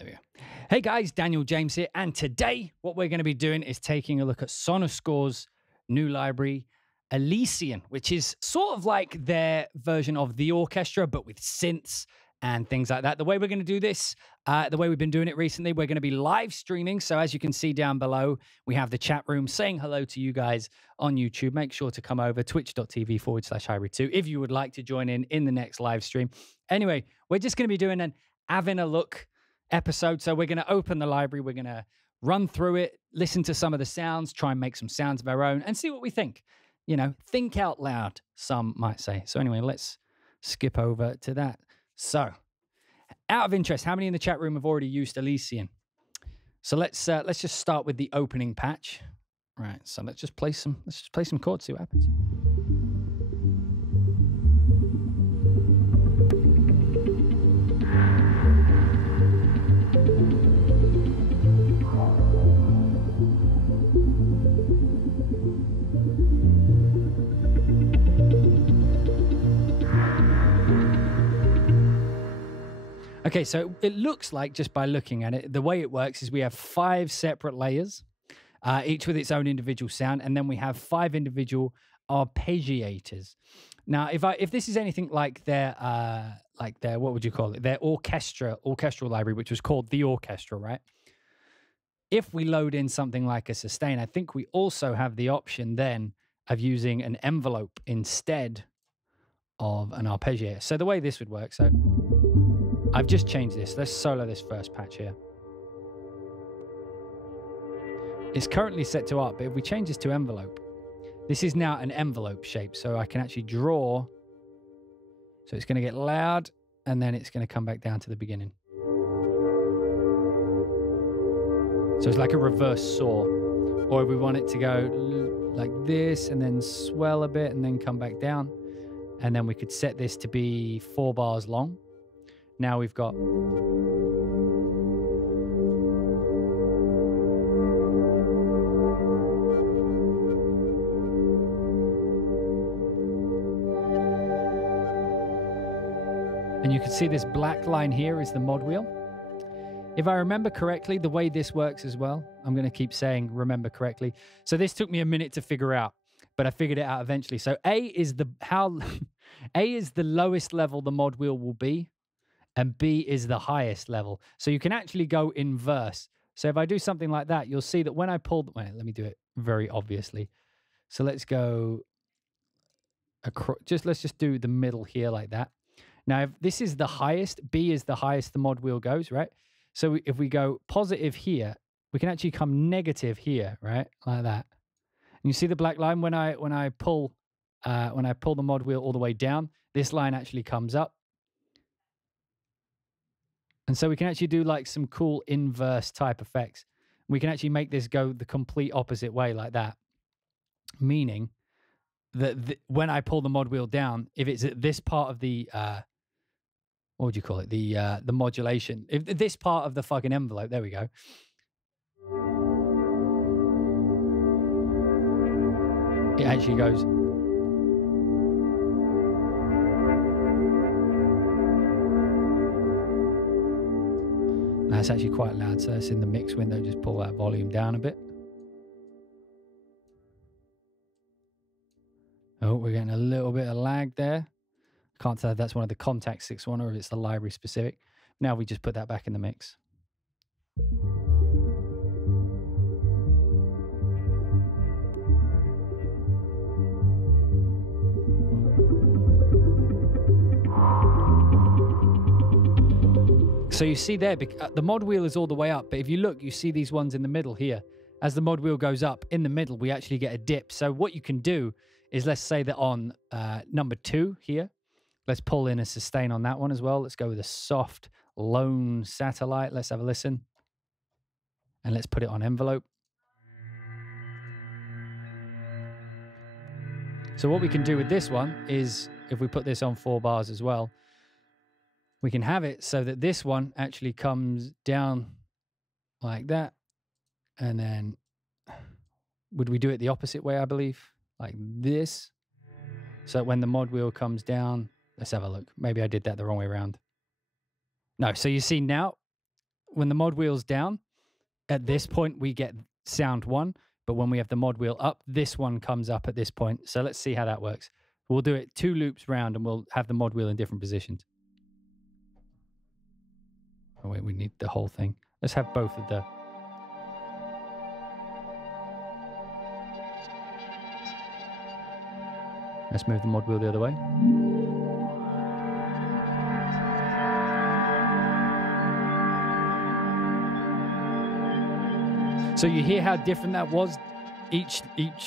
There we go. Hey guys, Daniel James here, and today what we're going to be doing is taking a look at Sonuscore's new library, ELYSION, which is sort of like their version of the orchestra, but with synths and things like that. The way we're going to do this, the way we've been doing it recently, we're going to be live streaming. So as you can see down below, we have the chat room saying hello to you guys on YouTube. Make sure to come over, twitch.tv/hybrid2 if you would like to join in the next live stream. Anyway, we're just going to be doing an Avin a look episode. So we're going to open the library. We're going to run through it, listen to some of the sounds, try and make some sounds of our own and see what we think. You know, think out loud, some might say. So anyway, let's skip over to that. So out of interest, how many in the chat room have already used ELYSION? So let's just start with the opening patch. Right. So let's just play some chords, see what happens. Okay, so it looks like, just by looking at it, the way it works is we have 5 separate layers, each with its own individual sound, and then we have 5 individual arpeggiators. Now, if this is anything like their what would you call it? Their orchestral library, which was called the orchestra, right? If we load in something like a sustain, I think we also have the option then of using an envelope instead of an arpeggiator. So the way this would work, so I've just changed this. Let's solo this first patch here. It's currently set to art, but if we change this to envelope, this is now an envelope shape. So I can actually draw. So it's going to get loud, and then it's going to come back down to the beginning. So it's like a reverse saw. Or if we want it to go like this, and then swell a bit, and then come back down. And then we could set this to be 4 bars long. Now we've got and you can see this black line here is the mod wheel. If I remember correctly, the way this works as well, I'm going to keep saying remember correctly. So this took me a minute to figure out, but I figured it out eventually. So A is the lowest level the mod wheel will be. And B is the highest level. So you can actually go inverse. So if I do something like that, you'll see that when I pull... Wait, let me do it very obviously. So let's go across. Let's just do the middle here like that. Now, if this is the highest, B is the highest the mod wheel goes, right? So if we go positive here, we can actually come negative here, right? Like that. And you see the black line when I pull the mod wheel all the way down, this line actually comes up. And so we can actually do like some cool inverse type effects. We can actually make this go the complete opposite way like that. Meaning that when I pull the mod wheel down, if it's at this part of the, what would you call it? The modulation. If this part of the fucking envelope, there we go. It actually goes. That's actually quite loud, so it's in the mix window. Just pull that volume down a bit. Oh, we're getting a little bit of lag there. Can't tell if that's one of the Contact 6.1 or if it's the library specific. Now we just put that back in the mix. So you see there, the mod wheel is all the way up, but if you look, you see these ones in the middle here. As the mod wheel goes up, in the middle, we actually get a dip. So what you can do is, let's say that on number 2 here, let's pull in a sustain on that one as well. Let's go with a soft, lone satellite. Let's have a listen. And let's put it on envelope. So what we can do with this one is, if we put this on 4 bars as well, we can have it so that this one actually comes down like that. And then, would we do it the opposite way, I believe? Like this. So when the mod wheel comes down, let's have a look. Maybe I did that the wrong way around. No, so you see now, when the mod wheel's down, at this point we get sound 1, but when we have the mod wheel up, this one comes up at this point. So let's see how that works. We'll do it 2 loops round and we'll have the mod wheel in different positions. Oh wait, we need the whole thing. Let's have both of the... Let's move the mod wheel the other way. So you hear how different that was each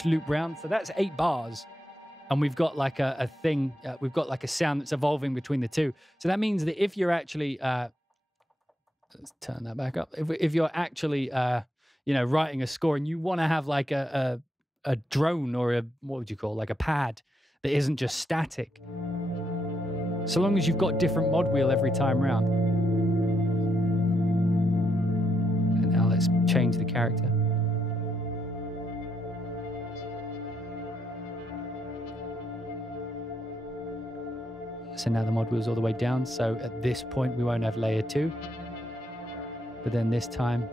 loop round. So that's 8 bars. And we've got like a thing, we've got like a sound that's evolving between the two. So that means that if you're actually, let's turn that back up. If you're actually, you know, writing a score and you want to have like a drone or what would you call, like a pad that isn't just static. So long as you've got different mod wheel every time round. And now let's change the character. So now the mod wheel's all the way down. So at this point, we won't have layer 2. But then this time,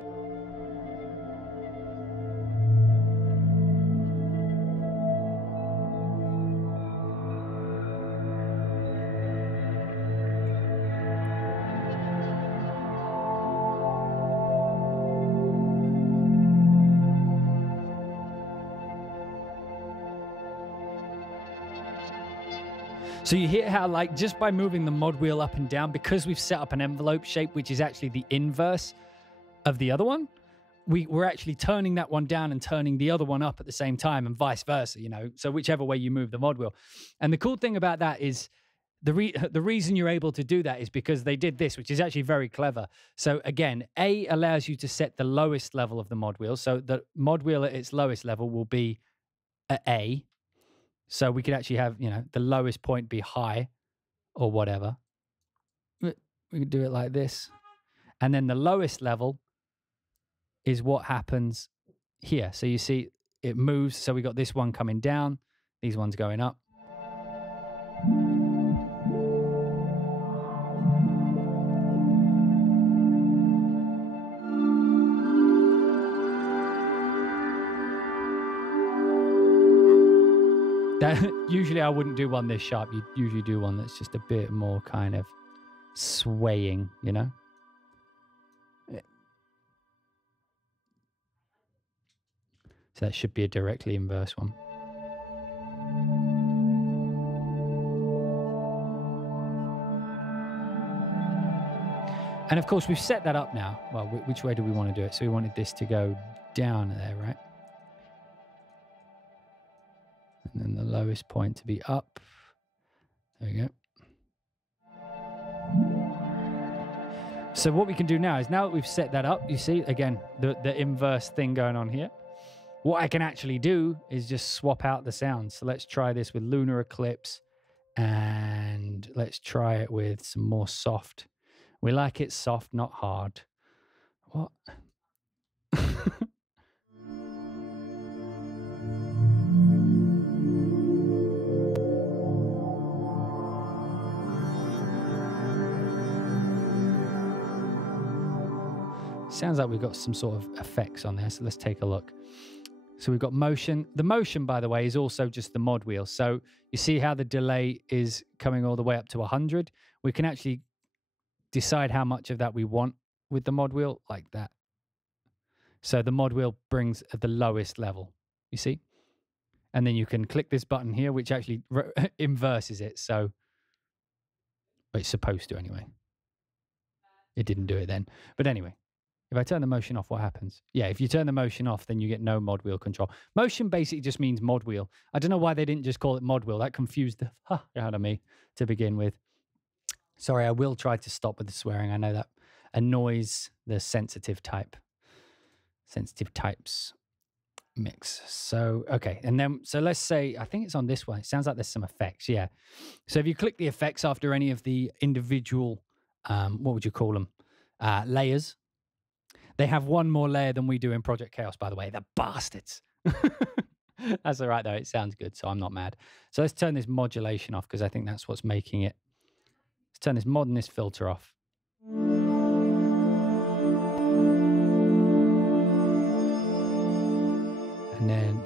so you hear how, like, just by moving the mod wheel up and down, because we've set up an envelope shape, which is actually the inverse of the other one, we're actually turning that one down and turning the other one up at the same time, and vice versa, you know, so whichever way you move the mod wheel. And the cool thing about that is the reason you're able to do that is because they did this, which is actually very clever. So again, A allows you to set the lowest level of the mod wheel. So the mod wheel at its lowest level will be at A. So we could actually have, you know, the lowest point be high or whatever. We could do it like this. And then the lowest level is what happens here. So you see it moves. So we got this one coming down, these ones going up. Usually I wouldn't do one this sharp. You'd usually do one that's just a bit more kind of swaying, you know? So that should be a directly inverse one. And of course, we've set that up now. Well, which way do we want to do it? So we wanted this to go down there, right? And then the lowest point to be up. There we go. So what we can do now is, now that we've set that up, you see, again, the inverse thing going on here. What I can actually do is just swap out the sounds. So let's try this with Lunar Eclipse, and let's try it with some more soft. We like it soft, not hard. What? Sounds like we've got some sort of effects on there, so let's take a look. So we've got motion. The motion, by the way, is also just the mod wheel. So you see how the delay is coming all the way up to 100? We can actually decide how much of that we want with the mod wheel, like that. So the mod wheel brings at the lowest level, you see? And then you can click this button here, which actually inverses it. So it's supposed to anyway. It didn't do it then. But anyway. If I turn the motion off, what happens? Yeah, if you turn the motion off, then you get no mod wheel control. Motion basically just means mod wheel. I don't know why they didn't just call it mod wheel. That confused the out of me to begin with. Sorry, I will try to stop with the swearing. I know that annoys the sensitive types mix. So, okay. And then, so let's say, I think it's on this one. It sounds like there's some effects. Yeah. So if you click the effects after any of the individual, what would you call them? Layers. They have one more layer than we do in Project Chaos, by the way. They're bastards. That's all right, though. It sounds good, so I'm not mad. So let's turn this modulation off, because I think that's what's making it. Let's turn this mod and this filter off.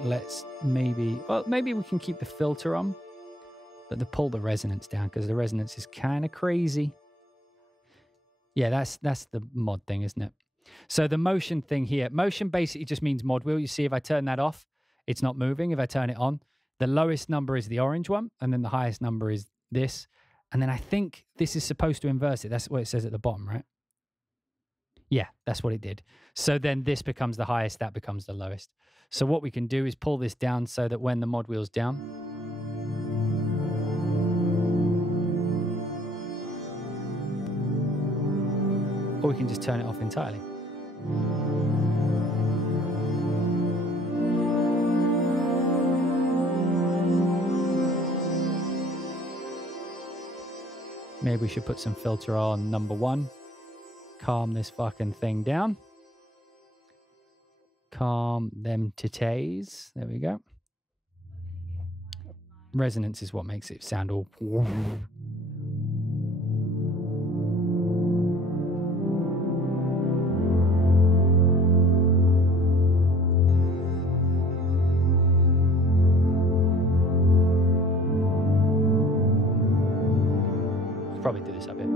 let's maybe, well, maybe we can keep the filter on, but pull the resonance down because the resonance is kind of crazy. Yeah, that's the mod thing, isn't it? So the motion thing here, motion basically just means mod wheel. You see, if I turn that off, it's not moving. If I turn it on, the lowest number is the orange one, and then the highest number is this. And then I think this is supposed to inverse it. That's what it says at the bottom, right? Yeah, that's what it did. So then this becomes the highest, that becomes the lowest. So what we can do is pull this down so that when the mod wheel's down, or we can just turn it off entirely. Maybe we should put some filter on number 1. Calm this fucking thing down. Calm them titties. There we go. Resonance is what makes it sound all... Probably do this up here.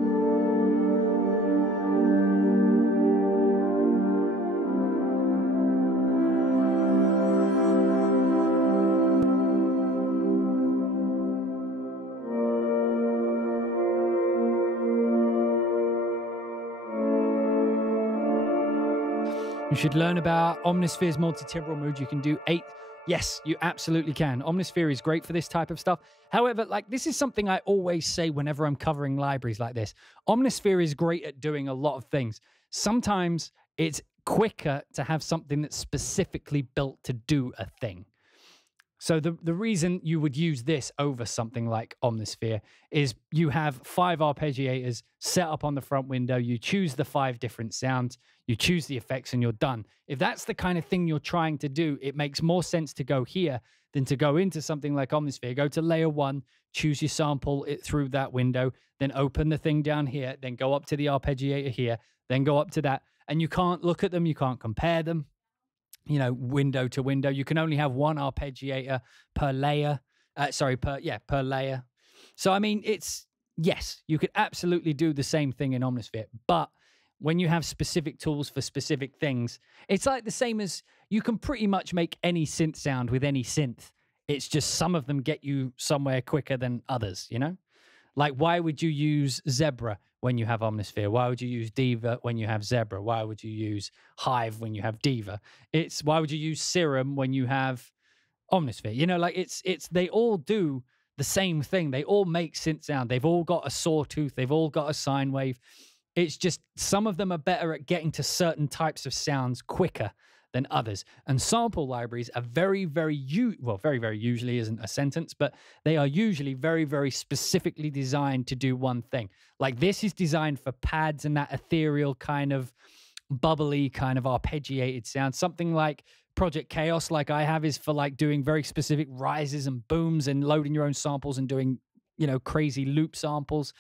You should learn about Omnisphere's multi-timbral mood. You can do 8. Yes, you absolutely can. Omnisphere is great for this type of stuff. However, like, this is something I always say whenever I'm covering libraries like this. Omnisphere is great at doing a lot of things. Sometimes it's quicker to have something that's specifically built to do a thing. So the reason you would use this over something like Omnisphere is you have 5 arpeggiators set up on the front window. You choose the 5 different sounds, you choose the effects, and you're done. If that's the kind of thing you're trying to do, it makes more sense to go here than to go into something like Omnisphere. Go to layer 1, choose your sample it through that window, then open the thing down here, then go up to the arpeggiator here, then go up to that. And you can't look at them, you can't compare them. You know, window to window. You can only have 1 arpeggiator per layer. Per layer. So, I mean, yes, you could absolutely do the same thing in Omnisphere. But when you have specific tools for specific things, it's like the same as you can pretty much make any synth sound with any synth. It's just some of them get you somewhere quicker than others, you know? Like, why would you use Zebra when you have Omnisphere? Why would you use Diva when you have Zebra? Why would you use Hive when you have Diva? Why would you use Serum when you have Omnisphere? You know, like they all do the same thing. They all make synth sound. They've all got a sawtooth. They've all got a sine wave. It's just some of them are better at getting to certain types of sounds quicker than others. And sample libraries are very, very usually isn't a sentence, but they are usually very, very specifically designed to do one thing. Like, this is designed for pads and that ethereal kind of bubbly kind of arpeggiated sound. Something like Project Chaos, like I have, is for like doing very specific rises and booms and loading your own samples and doing, you know, crazy loop samples.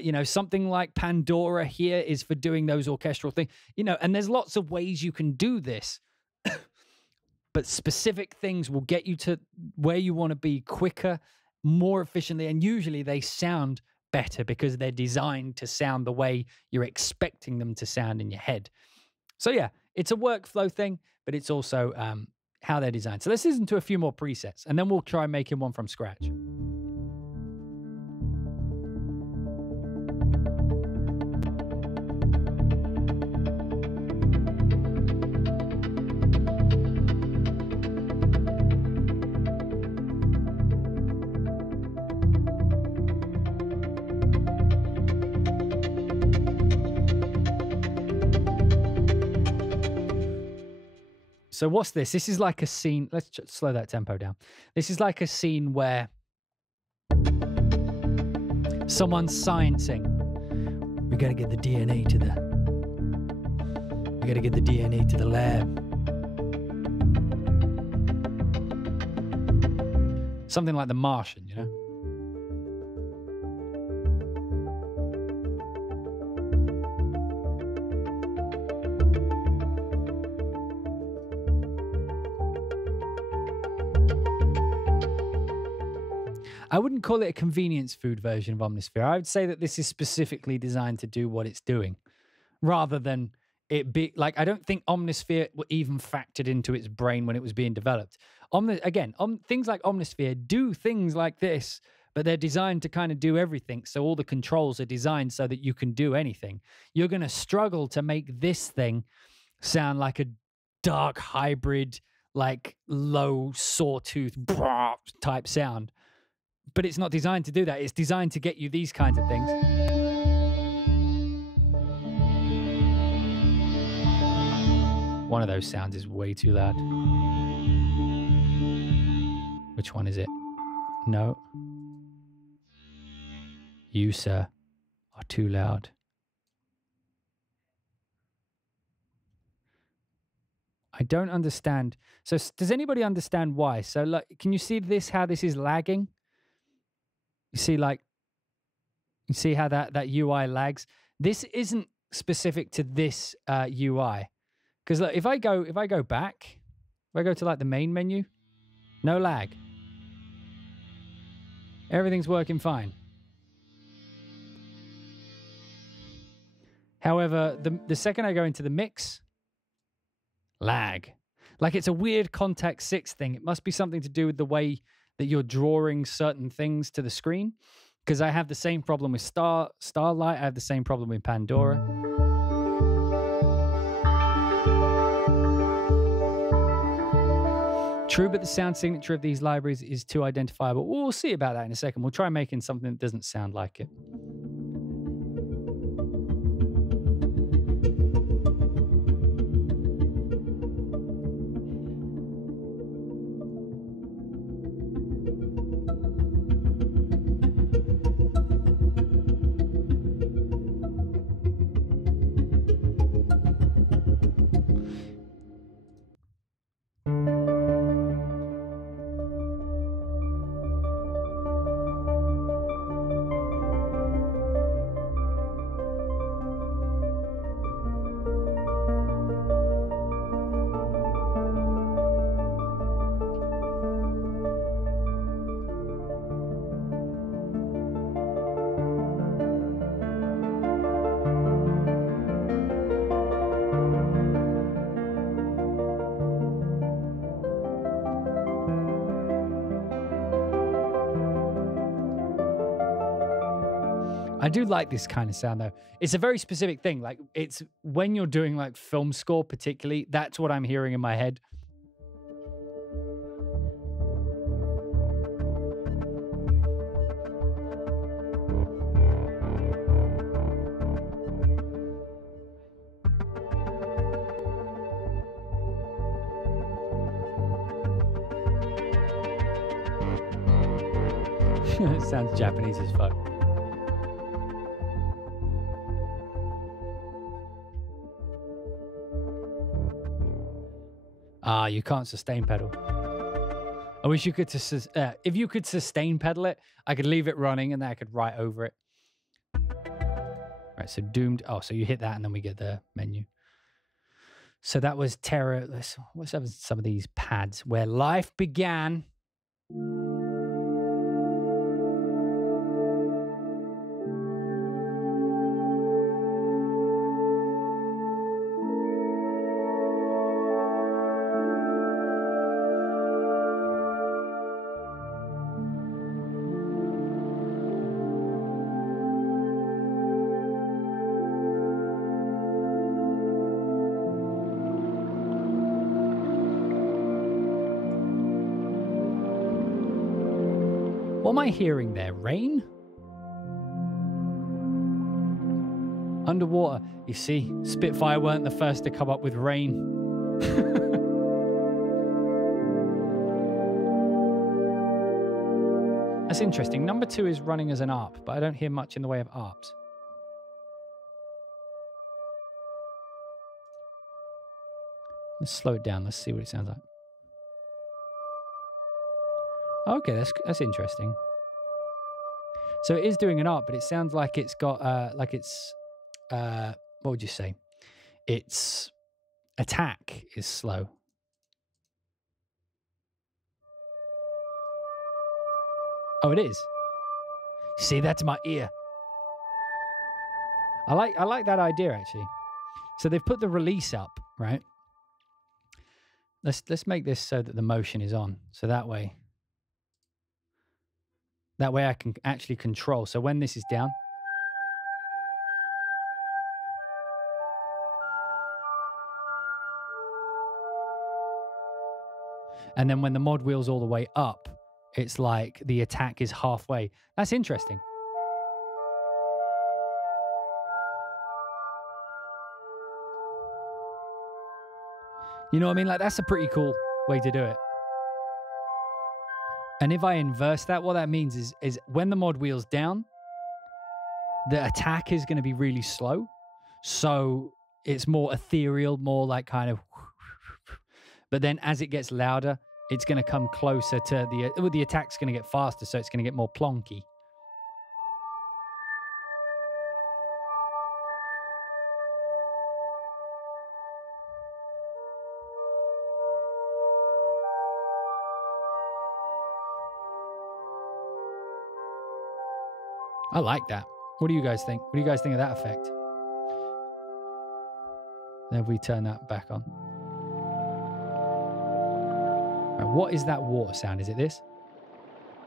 You know, something like Pandora here is for doing those orchestral things, you know, and there's lots of ways you can do this, but specific things will get you to where you want to be quicker, more efficiently, and usually they sound better because they're designed to sound the way you're expecting them to sound in your head. So yeah, it's a workflow thing, but it's also how they're designed. So let's listen to a few more presets, and then we'll try making one from scratch. So what's this? This is like a scene. Let's slow that tempo down. This is like a scene where someone's sciencing. We got to get the DNA to the... We got to get the DNA to the lab. Something like The Martian, you know? I wouldn't call it a convenience food version of Omnisphere. I would say that this is specifically designed to do what it's doing, rather than it be like, I don't think Omnisphere were even factored into its brain when it was being developed. Things like Omnisphere do things like this, but they're designed to kind of do everything. So all the controls are designed so that you can do anything. You're going to struggle to make this thing sound like a dark hybrid, like low sawtooth type sound. But it's not designed to do that. It's designed to get you these kinds of things. One of those sounds is way too loud. Which one is it? No. You, sir, are too loud. I don't understand. So does anybody understand why? So like, can you see this, how this is lagging? You see how that UI lags? This isn't specific to this UI. Because look, if I go back, if I go to like the main menu, no lag. Everything's working fine. However, the second I go into the mix, lag. Like it's a weird Contact 6 thing. It must be something to do with the way that you're drawing certain things to the screen. Because I have the same problem with Starlight. I have the same problem with Pandora. True, but the sound signature of these libraries is too identifiable. We'll see about that in a second. We'll try making something that doesn't sound like it. I do like this kind of sound though. It's a very specific thing. Like it's when you're doing like film score particularly, that's what I'm hearing in my head. It sounds Japanese as fuck. Ah, you can't sustain pedal. I wish you could. If you could sustain pedal it, I could leave it running and then I could write over it. Right, so doomed. Oh, so you hit that and then we get the menu. So that was Terror. What's some of these pads? Where life began. What am I hearing there? Rain? Underwater. You see, Spitfire weren't the first to come up with rain. That's interesting. Number 2 is running as an ARP, but I don't hear much in the way of ARPs. Let's slow it down. Let's see what it sounds like. Okay, that's interesting. So it is doing an ARP, but it sounds like it's got what would you say? Its attack is slow. Oh, it is. See, that's my ear. I like that idea, actually. So they've put the release up, right? Let's make this so that the motion is on. So that way I can actually control. So when this is down, and then when the mod wheel's all the way up, it's like the attack is halfway. That's interesting. You know what I mean? Like, that's a pretty cool way to do it. And if I inverse that, what that means is when the mod wheel's down, the attack is going to be really slow. So it's more ethereal, more like kind of... But then as it gets louder, it's going to come closer to the attack's going to get faster, so it's going to get more plonky. I like that. What do you guys think? What do you guys think of that effect? Then if we turn that back on. Right, what is that water sound? Is it this?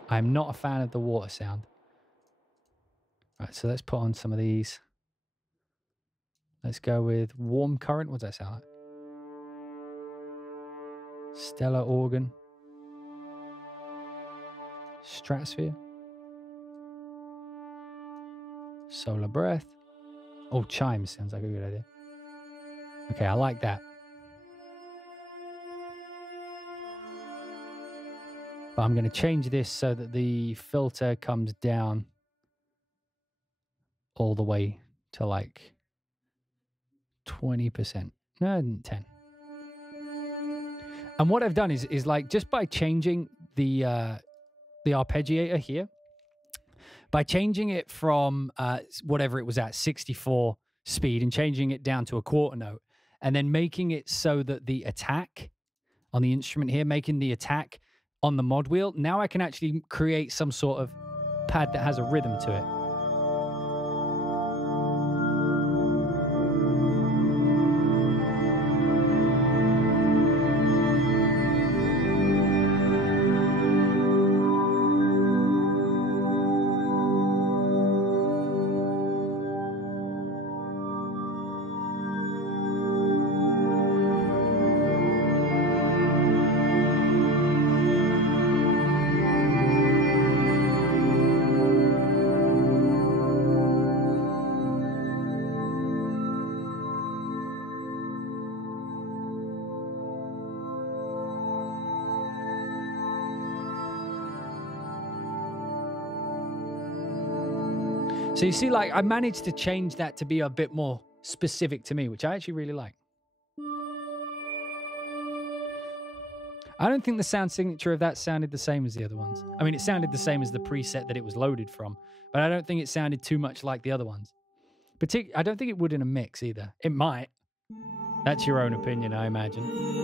I'm not a fan of the water sound. Right, so let's put on some of these. Let's go with warm current. What does that sound like? Stellar organ. Stratosphere. Solar breath. Oh, chimes sounds like a good idea. Okay, I like that. But I'm going to change this so that the filter comes down all the way to like 20%. No, 10. And what I've done is like just by changing the arpeggiator here, by changing it from whatever it was at 64 speed and changing it down to a quarter note, and then making it so that the attack on the instrument here, making the attack on the mod wheel, now I can actually create some sort of pad that has a rhythm to it. So you see, like, I managed to change that to be a bit more specific to me, which I actually really like. I don't think the sound signature of that sounded the same as the other ones. I mean, it sounded the same as the preset that it was loaded from, but I don't think it sounded too much like the other ones. I don't think it would in a mix either. It might. That's your own opinion, I imagine.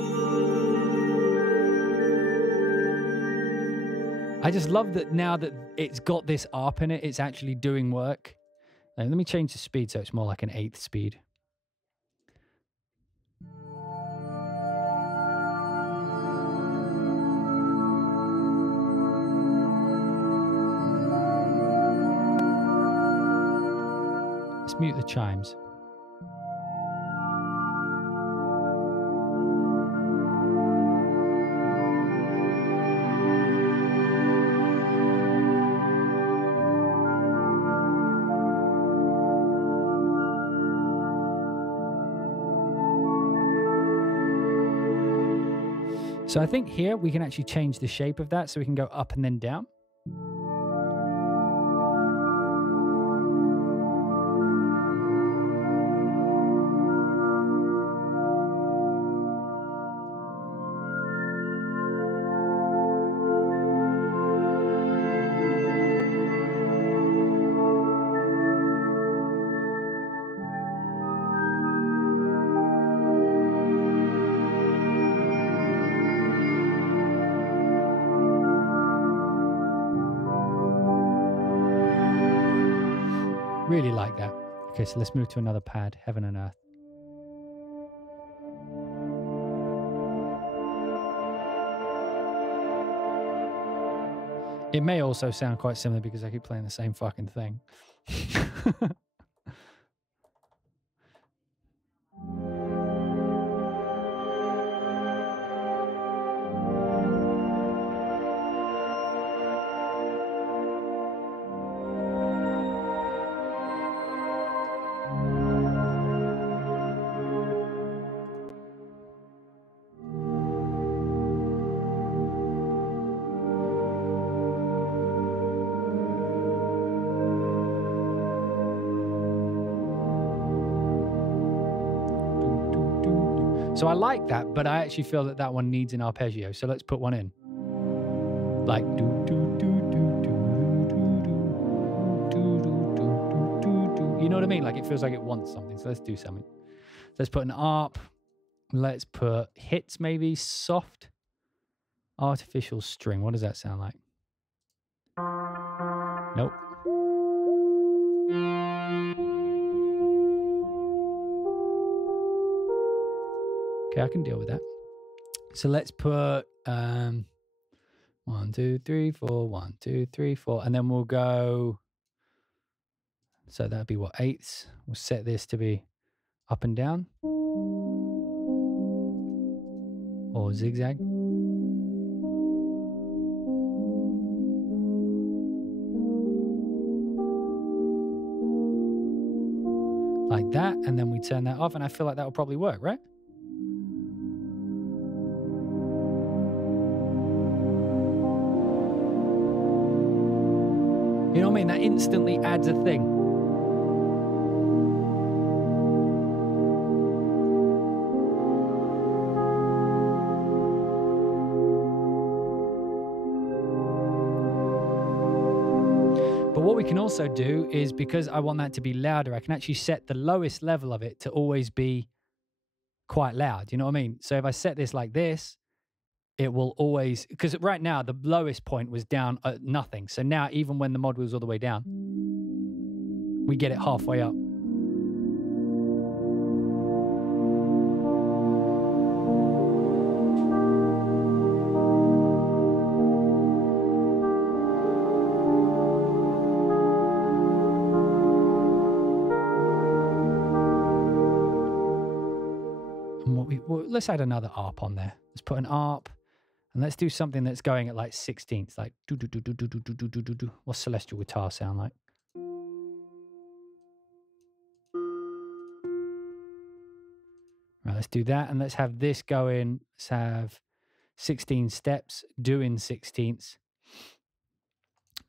I just love that now that it's got this ARP in it, it's actually doing work. Let me change the speed so it's more like an 8th speed. Let's mute the chimes. So I think here we can actually change the shape of that so we can go up and then down. Really like that. Okay, so let's move to another pad, Heaven and Earth. It may also sound quite similar because I keep playing the same fucking thing. So I like that, but I actually feel that that one needs an arpeggio. So let's put one in. Like do do do do do do do do do do. You know what I mean? Like it feels like it wants something. So let's do something. Let's put an arp. Let's put hits, maybe soft artificial string. What does that sound like? Nope. Okay, I can deal with that. So let's put 1, 2, 3, 4, 1, 2, 3, 4, and then we'll go. So that'd be what, eighths. We'll set this to be up and down or zigzag. Like that, and then we turn that off, and I feel like that will probably work, right? You know what I mean? That instantly adds a thing. But what we can also do is, because I want that to be louder, I can actually set the lowest level of it to always be quite loud. You know what I mean? So if I set this like this, it will always, because right now the lowest point was down at nothing. So now even when the mod wheel's all the way down, we get it halfway up. And let's add another arp on there. Let's put an arp. And let's do something that's going at like 16ths, like do do do do do do do do do do do. What's celestial guitar sound like? Right, let's do that, and let's have this going. Let's have 16 steps, doing 16ths,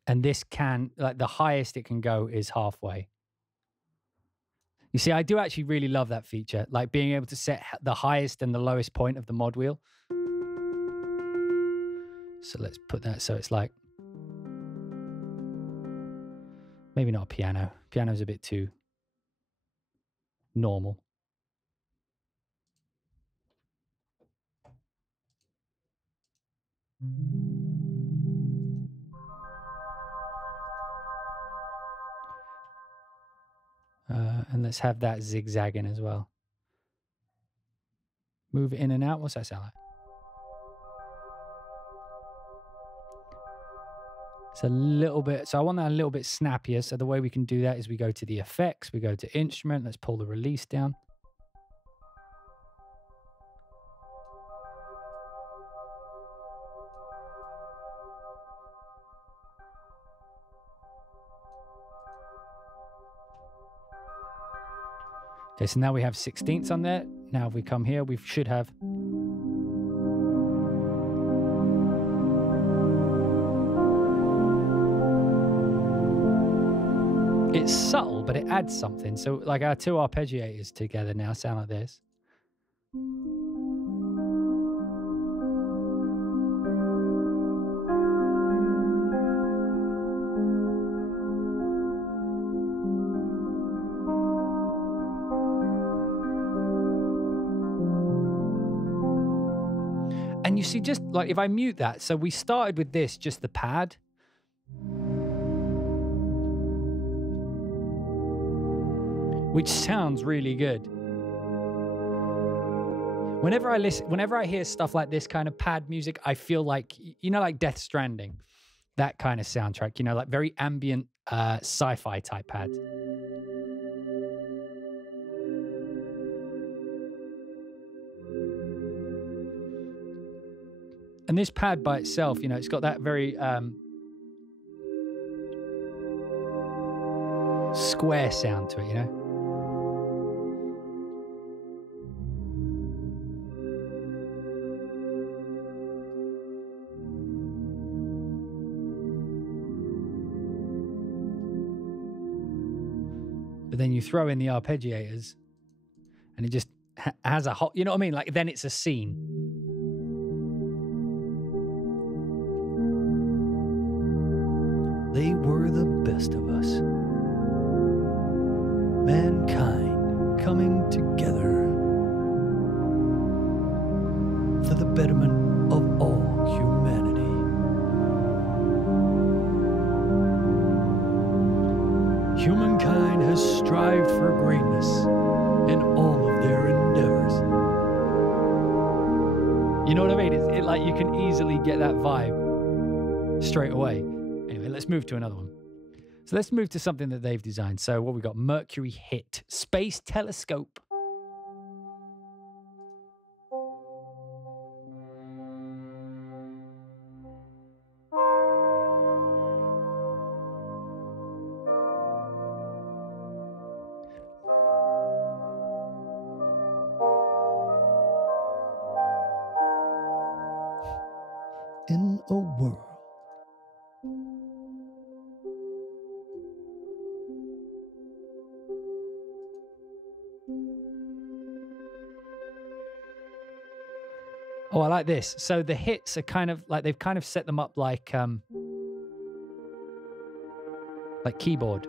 and this can, like, the highest it can go is halfway. You see, I do actually really love that feature, like being able to set the highest and the lowest point of the mod wheel. So let's put that so it's like, maybe not a piano. Piano's a bit too normal. And let's have that zigzagging as well. Move it in and out. What's that sound like? It's a little bit, so I want that a little bit snappier. So the way we can do that is we go to the effects, we go to instrument, let's pull the release down. Okay, so now we have 16ths on there. Now if we come here, we should have. It's subtle, but it adds something. So like our two arpeggiators together now sound like this. And you see, just like if I mute that, so we started with this, just the pad. which sounds really good. Whenever I hear stuff like this kind of pad music, I feel like, you know, like Death Stranding, that kind of soundtrack, you know, like very ambient sci-fi type pads. And this pad by itself, you know, it's got that very square sound to it, you know? But then you throw in the arpeggiators and it just has a hot, you know what I mean? Like then it's a scene. They were the best of us. Mankind coming together for the betterment of all humanity. Humankind has strived for greatness in all of their endeavors. You know what I mean? It like you can easily get that vibe straight away. Anyway, let's move to another one. So let's move to something that they've designed. So what we got? Mercury Hit, Space Telescope. In a world. Oh, I like this. So the hits are kind of like, they've kind of set them up like keyboard.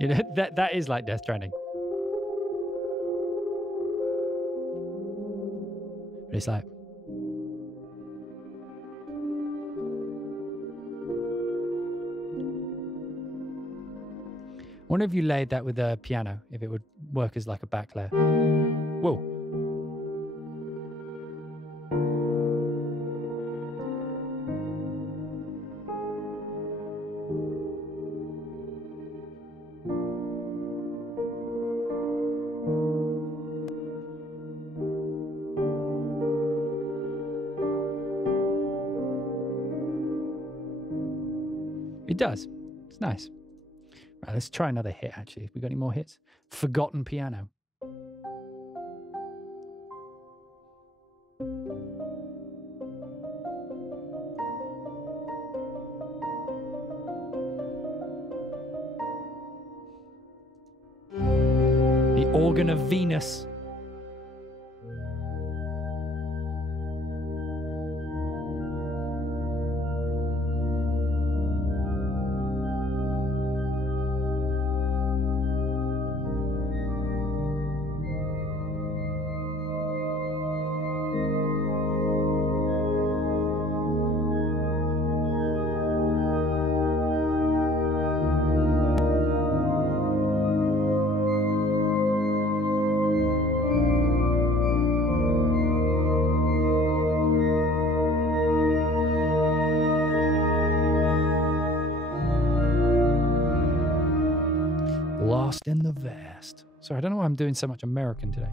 You know, that is like Death Stranding. But it's like, I wonder if you laid that with a piano, if it would work as like a back layer. Whoa. It does. It's nice. Right, let's try another hit, actually. We got any more hits? Forgotten Piano. The Organ of Venus. Lost in the Vast. Sorry, I don't know why I'm doing so much American today.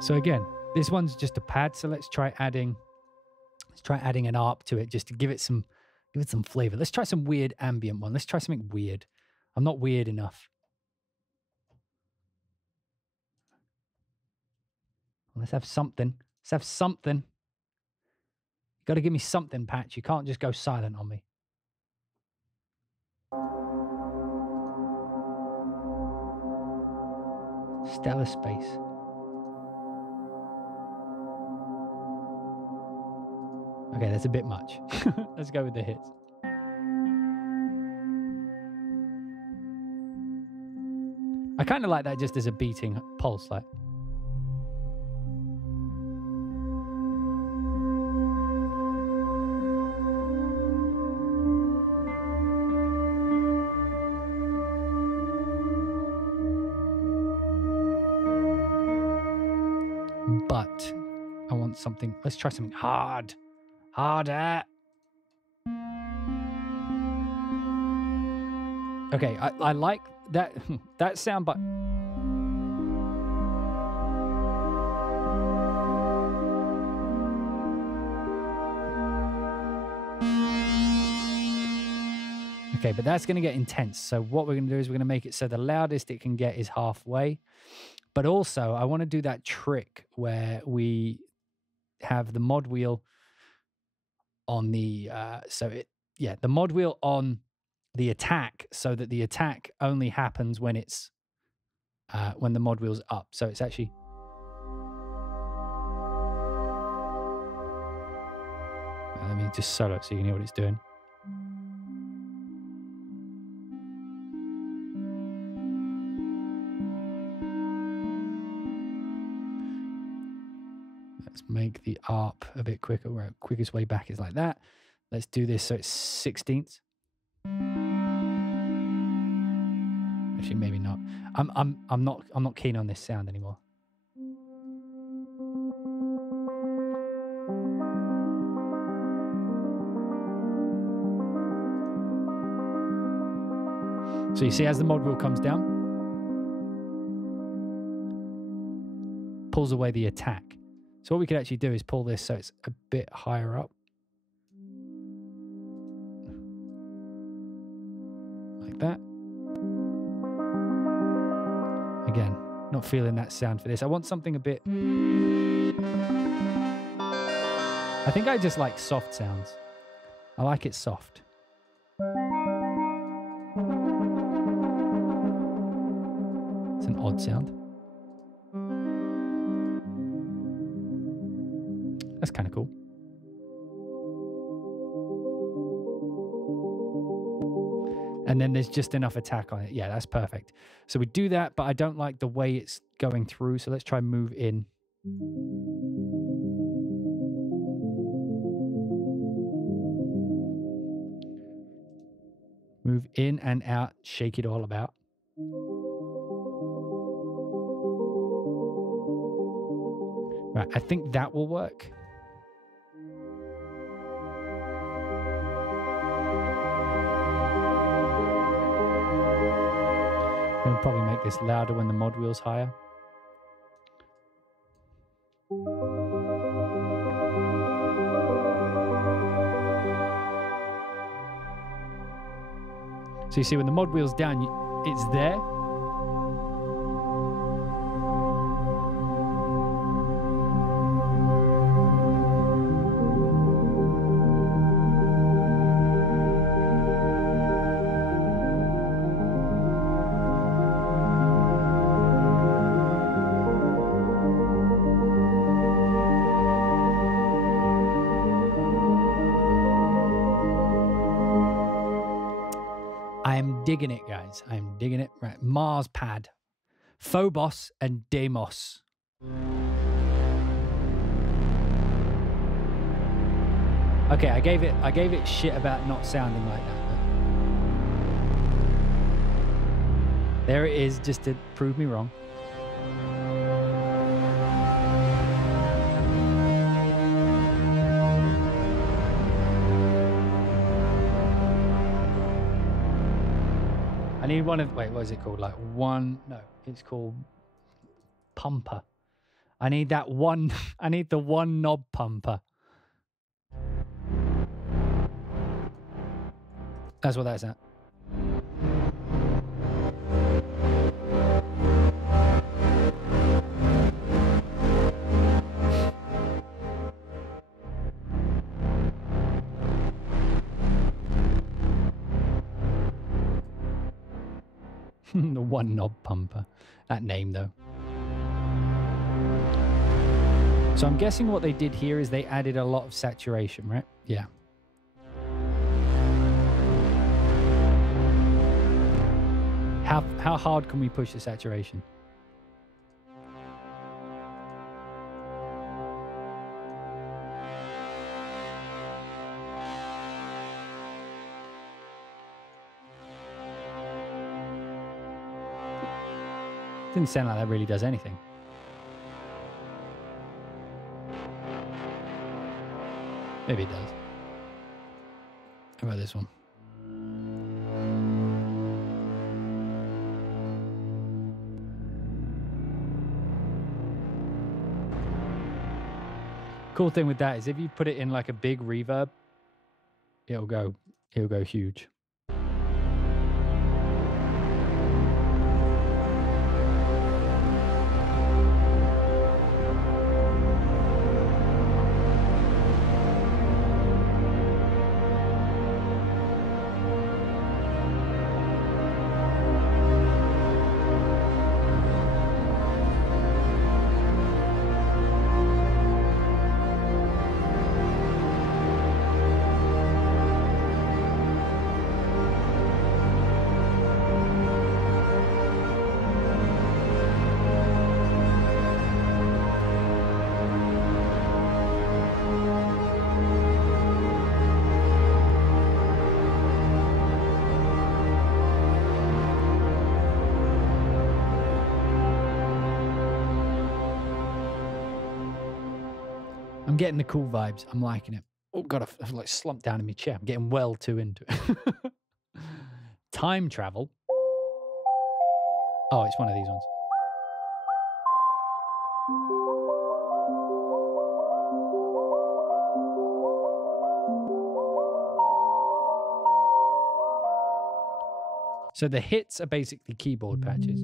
So again, this one's just a pad. So let's try adding an ARP to it just to give it some Give it some flavor. Let's try some weird ambient one. Let's try something weird. I'm not weird enough. Let's have something. Let's have something. You got to give me something, Patch. You can't just go silent on me. Stellar space. Okay, that's a bit much. Let's go with the hits. I kind of like that just as a beating pulse, like. But I want something. Let's try something hard. Harder. Okay, I like that that sound, but okay, but that's going to get intense. So what we're going to do is we're going to make it so the loudest it can get is halfway. But also, I want to do that trick where we have the mod wheel on the the mod wheel on the attack, so that the attack only happens when it's when the mod wheel's up. So it's actually let me just solo it so you can hear what it's doing. Let's make the ARP a bit quicker. Where quickest way back is like that. Let's do this so it's 16ths. Actually, maybe not. I'm not keen on this sound anymore. So you see, as the mod wheel comes down, pulls away the attack. So what we could actually do is pull this so it's a bit higher up. Like that. Again, not feeling that sound for this. I want something a bit... I think I just like soft sounds. I like it soft. It's an odd sound. That's kind of cool. And then there's just enough attack on it. Yeah, that's perfect. So we do that, but I don't like the way it's going through. So let's try move in. Move in and out, shake it all about. Right, I think that will work. I'm going to probably make this louder when the mod wheel's higher. So you see when the mod wheel's down, it's there. Digging it, guys. I'm digging it. Right, Mars pad, Phobos and Deimos. Okay, I gave it shit about not sounding like that. But there it is, just to prove me wrong. I need one of, wait, what is it called? Like one, no, it's called pumper. I need that one, I need the one knob pumper. That's what that's at. The one knob pumper. That name, though. So I'm guessing what they did here is they added a lot of saturation, right? Yeah. How hard can we push the saturation? Didn't sound like that really does anything. Maybe it does. How about this one? Cool thing with that is if you put it in like a big reverb, it'll go huge. I'm getting the cool vibes. I'm liking it. Oh God, I've like slumped down in my chair. I'm getting well too into it. Time travel. Oh, it's one of these ones. So the hits are basically keyboard patches.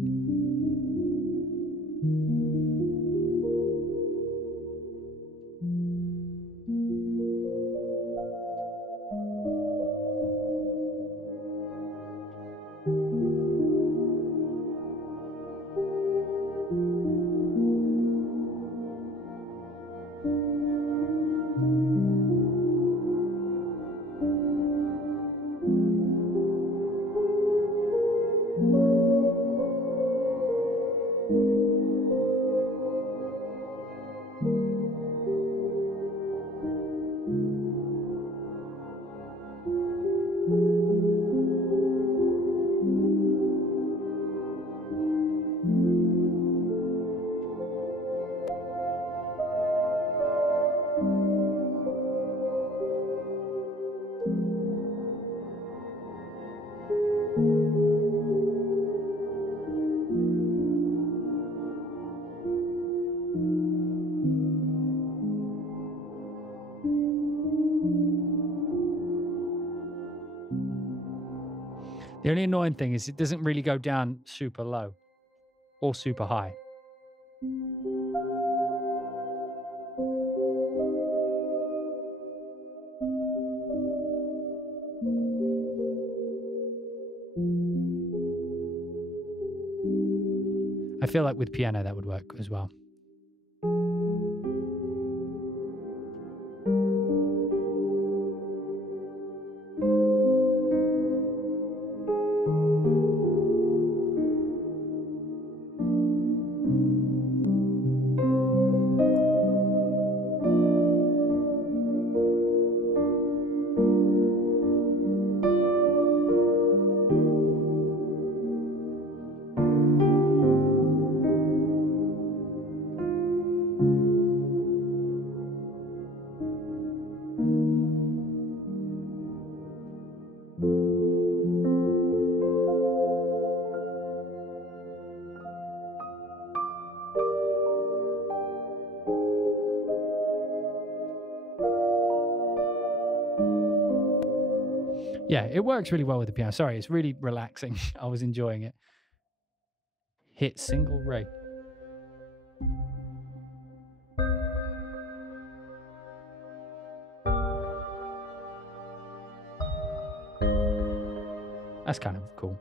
The only annoying thing is it doesn't really go down super low or super high. I feel like with piano that would work as well. Yeah, it works really well with the piano. Sorry, it's really relaxing. I was enjoying it. Hit single rate. That's kind of cool.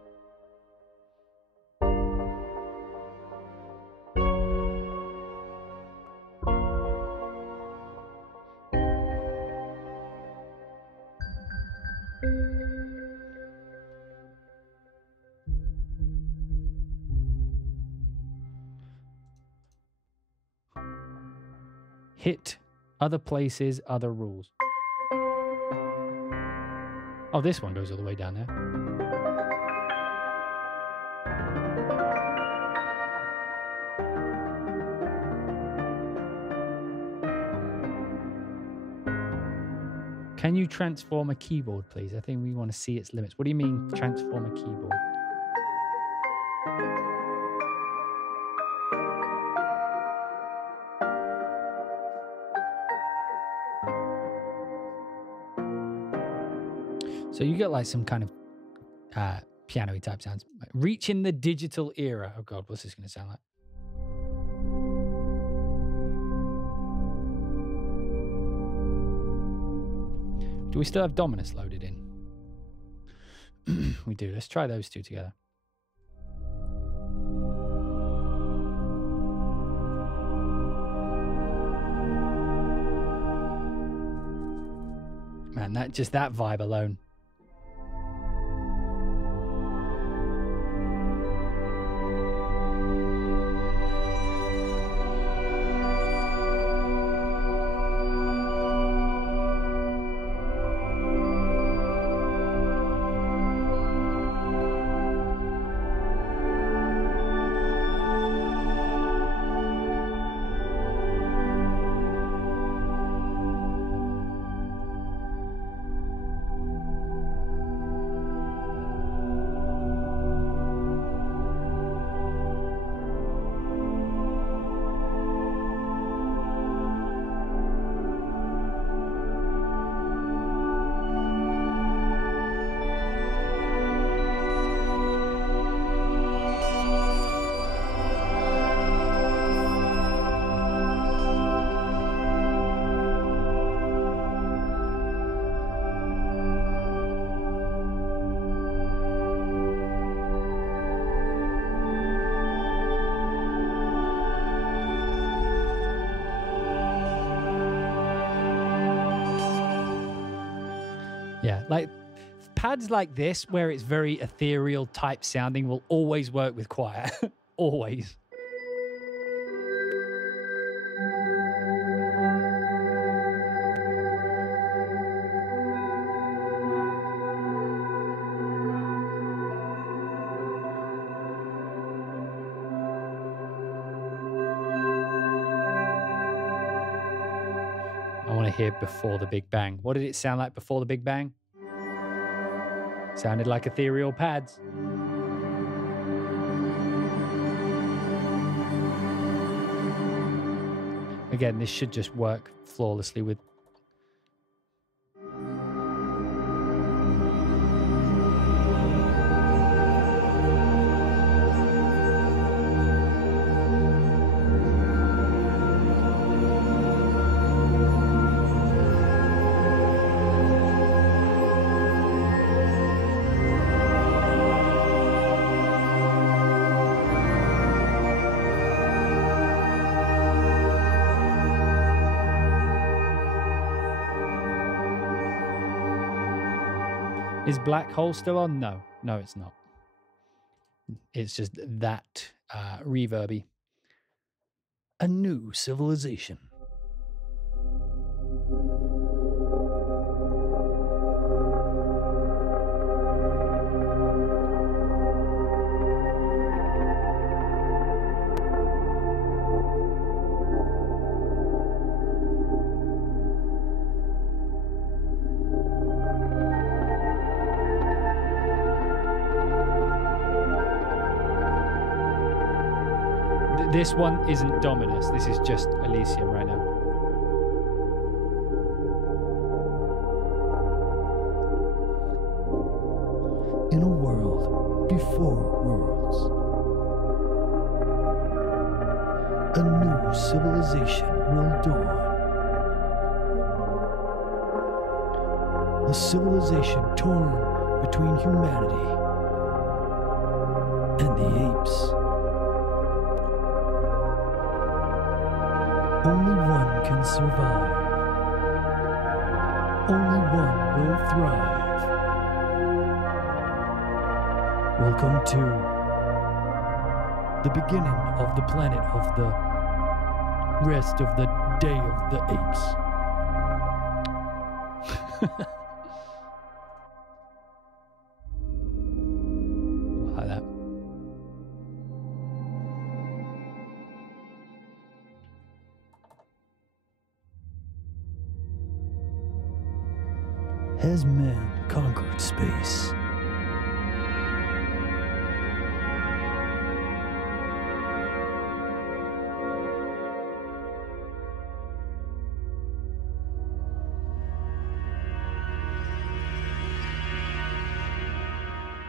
Hit other places, other rules. Oh, this one goes all the way down there. Can you transform a keyboard, please? I think we want to see its limits. What do you mean, transform a keyboard? So you get like some kind of piano-y type sounds. Reaching the digital era. Oh God, what's this going to sound like? Do we still have Dominus loaded in? We do. Let's try those two together. Man, that vibe alone. Yeah, like pads like this, where it's very ethereal type sounding, will always work with choir. Always. I want to hear Before the Big Bang. What did it sound like before the Big Bang? Sounded like ethereal pads. Again, this should just work flawlessly with... Is Black Hole still on? No, no, it's not. It's just that reverby. A new civilization. This one isn't Dominus. This is just ELYSION right now. In a world before worlds, a new civilization will dawn. A civilization torn between humanity and the apes. Only one can survive. Only one will thrive. Welcome to the beginning of the planet of the rest of the day of the apes. Like that. Has man conquered space?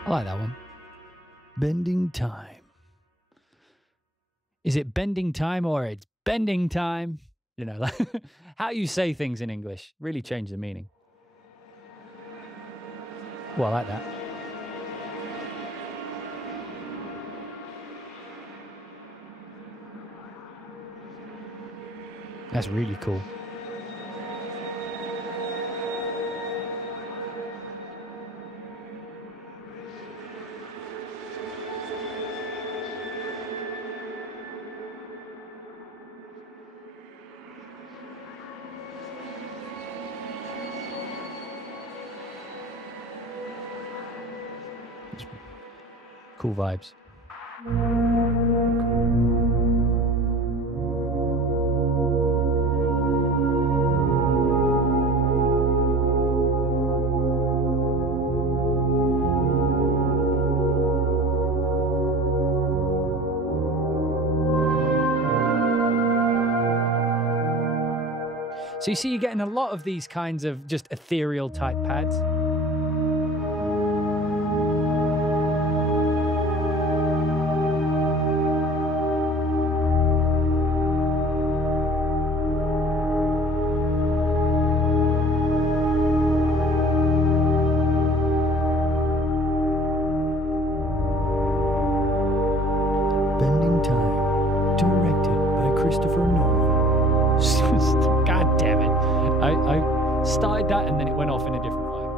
I like that one. Bending time. Is it bending time or it's bending time? You know, like how you say things in English really change the meaning. Well, I like that. That's really cool. Cool vibes. So you see, you're getting a lot of these kinds of just ethereal type pads. Bending Time, directed by Christopher Nolan. God damn it. I started that and then it went off in a different vibe.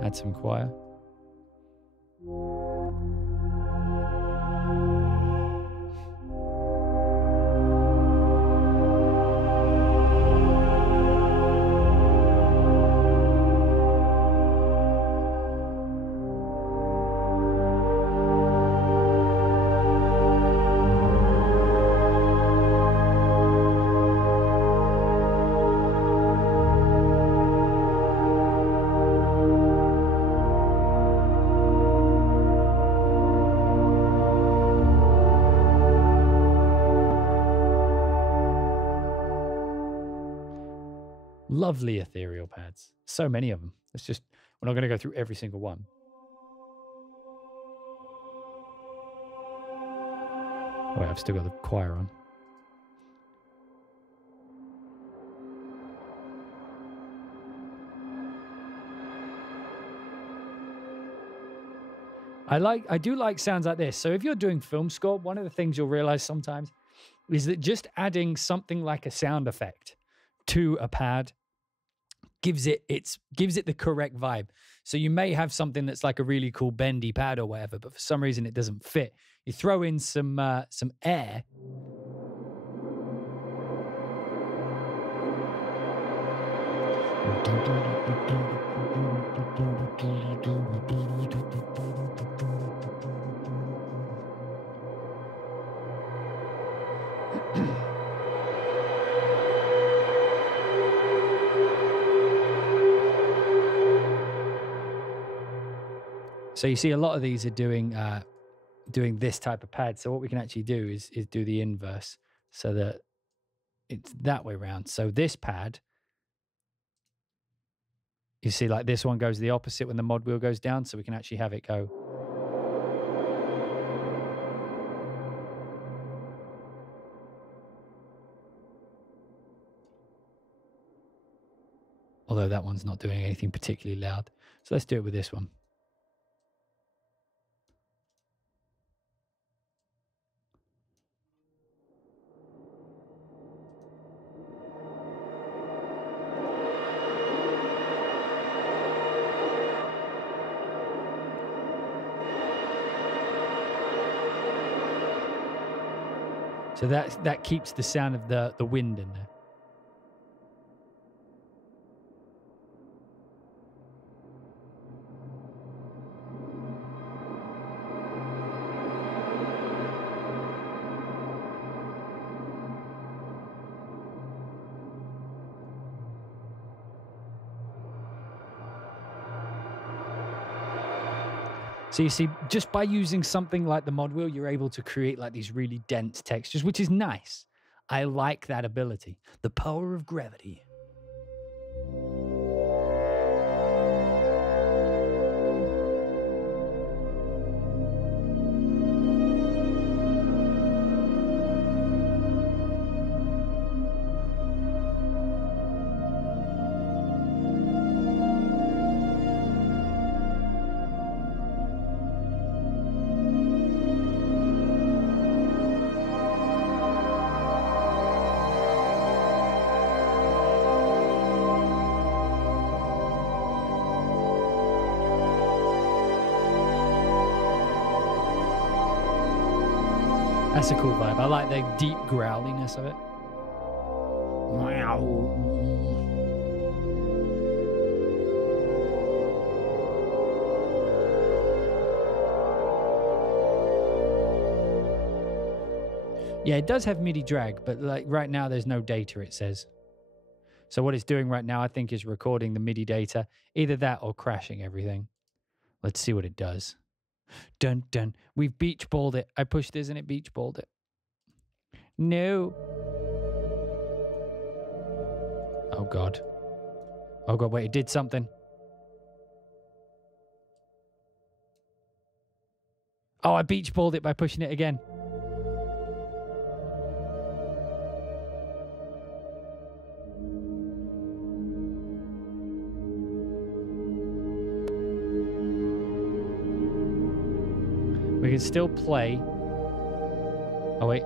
Add some choir. Lovely ethereal pads. So many of them. It's just, we're not going to go through every single one. Oh, wait, I've still got the choir on. I do like sounds like this. So if you're doing film score, one of the things you'll realize sometimes is that just adding something like a sound effect to a pad gives it the correct vibe. So you may have something that's like a really cool bendy pad or whatever, but for some reason it doesn't fit. You throw in some air. So you see a lot of these are doing this type of pad. So what we can actually do is do the inverse so that it's that way around. So this pad, you see like this one goes the opposite when the mod wheel goes down. So we can actually have it go. Although that one's not doing anything particularly loud. So let's do it with this one. So that keeps the sound of the wind in there. So you see, just by using something like the mod wheel, you're able to create like these really dense textures, which is nice. I like that ability. The power of gravity. That's a cool vibe. I like the deep growliness of it. Yeah, it does have MIDI drag, but like right now there's no data, it says. So what it's doing right now, I think, is recording the MIDI data. Either that or crashing everything. Let's see what it does. Dun, dun. We've beach balled it. I pushed this and it beach balled it. No. Oh, God. Oh, God, wait, it did something. Oh, I beach balled it by pushing it again. We can still play. Oh, wait.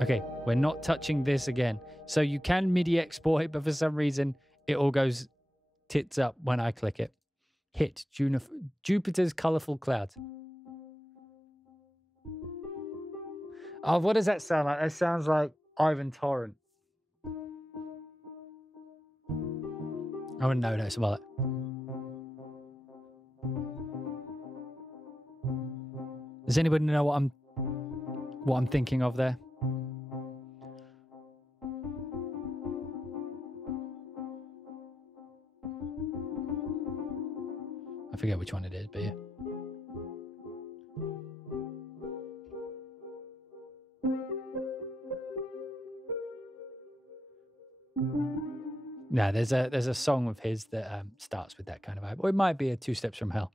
Okay, we're not touching this again. So you can MIDI export it, but for some reason, it all goes tits up when I click it. Hit Jupiter's colorful clouds. Oh, what does that sound like? That sounds like Ivan Torrent. Oh, no, it's about it. Does anybody know what I'm thinking of there? I forget which one it is, but yeah. No, Yeah, there's a song of his that starts with that kind of vibe, or it might be a Two Steps from Hell.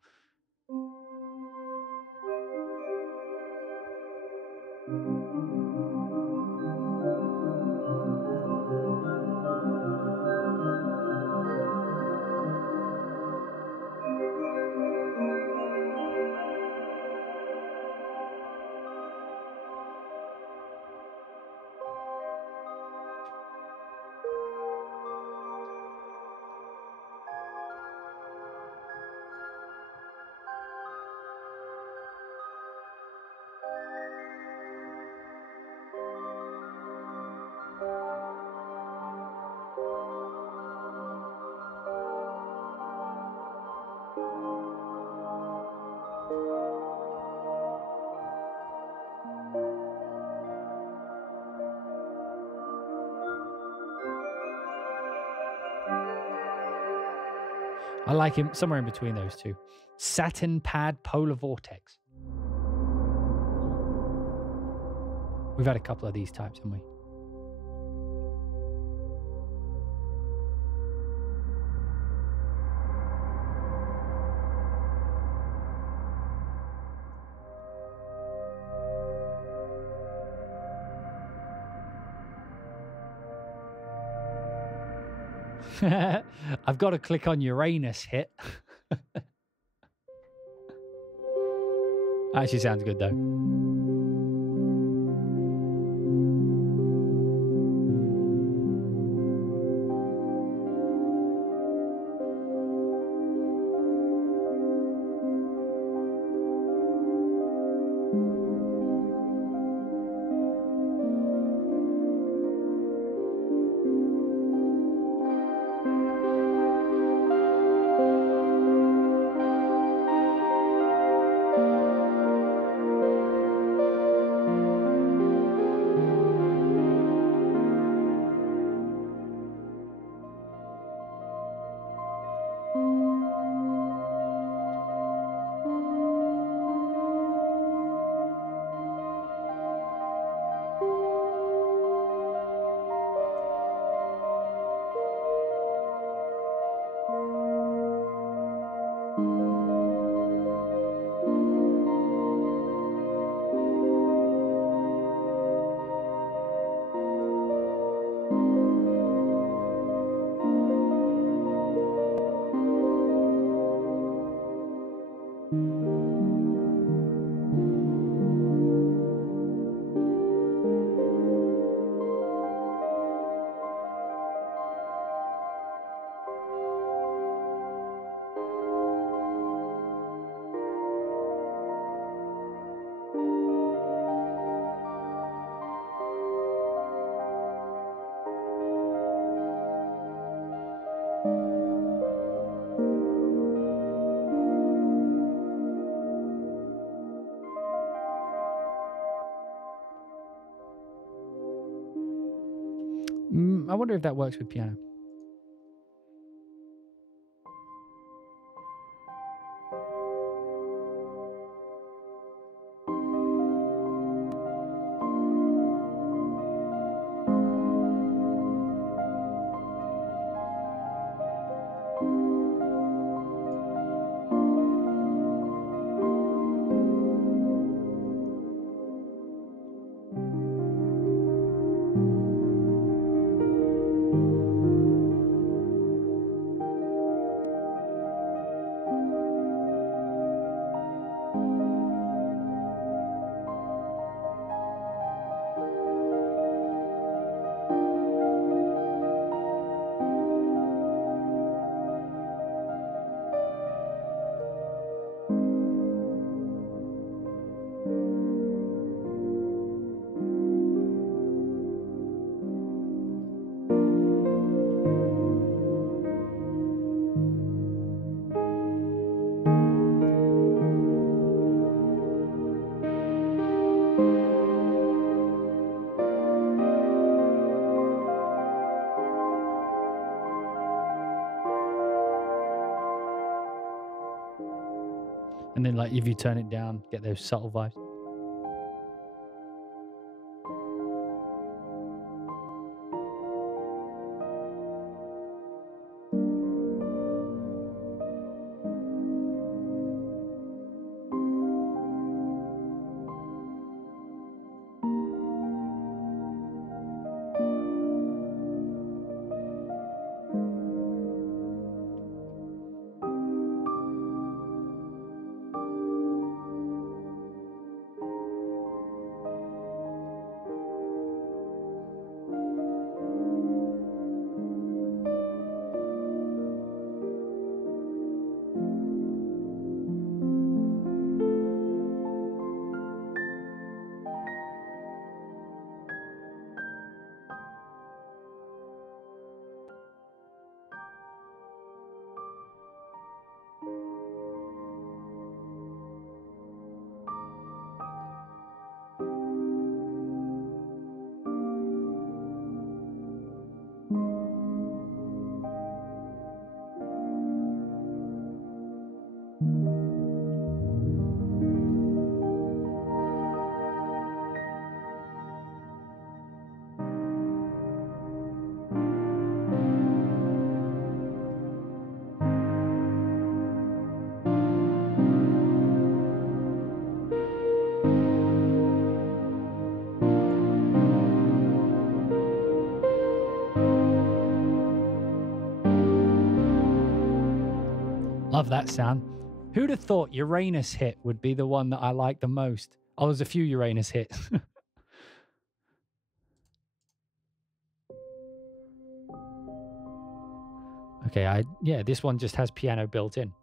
I like him somewhere in between those two. Satin Pad Polar Vortex. We've had a couple of these types, haven't we? I've got to click on Uranus hit. Actually sounds good though. I wonder if that works with piano. And then, like, if you turn it down, get those subtle vibes. Love that sound. Who'd have thought Uranus hit would be the one that I like the most? Oh, there's a few Uranus hits. Okay, yeah, this one just has piano built in.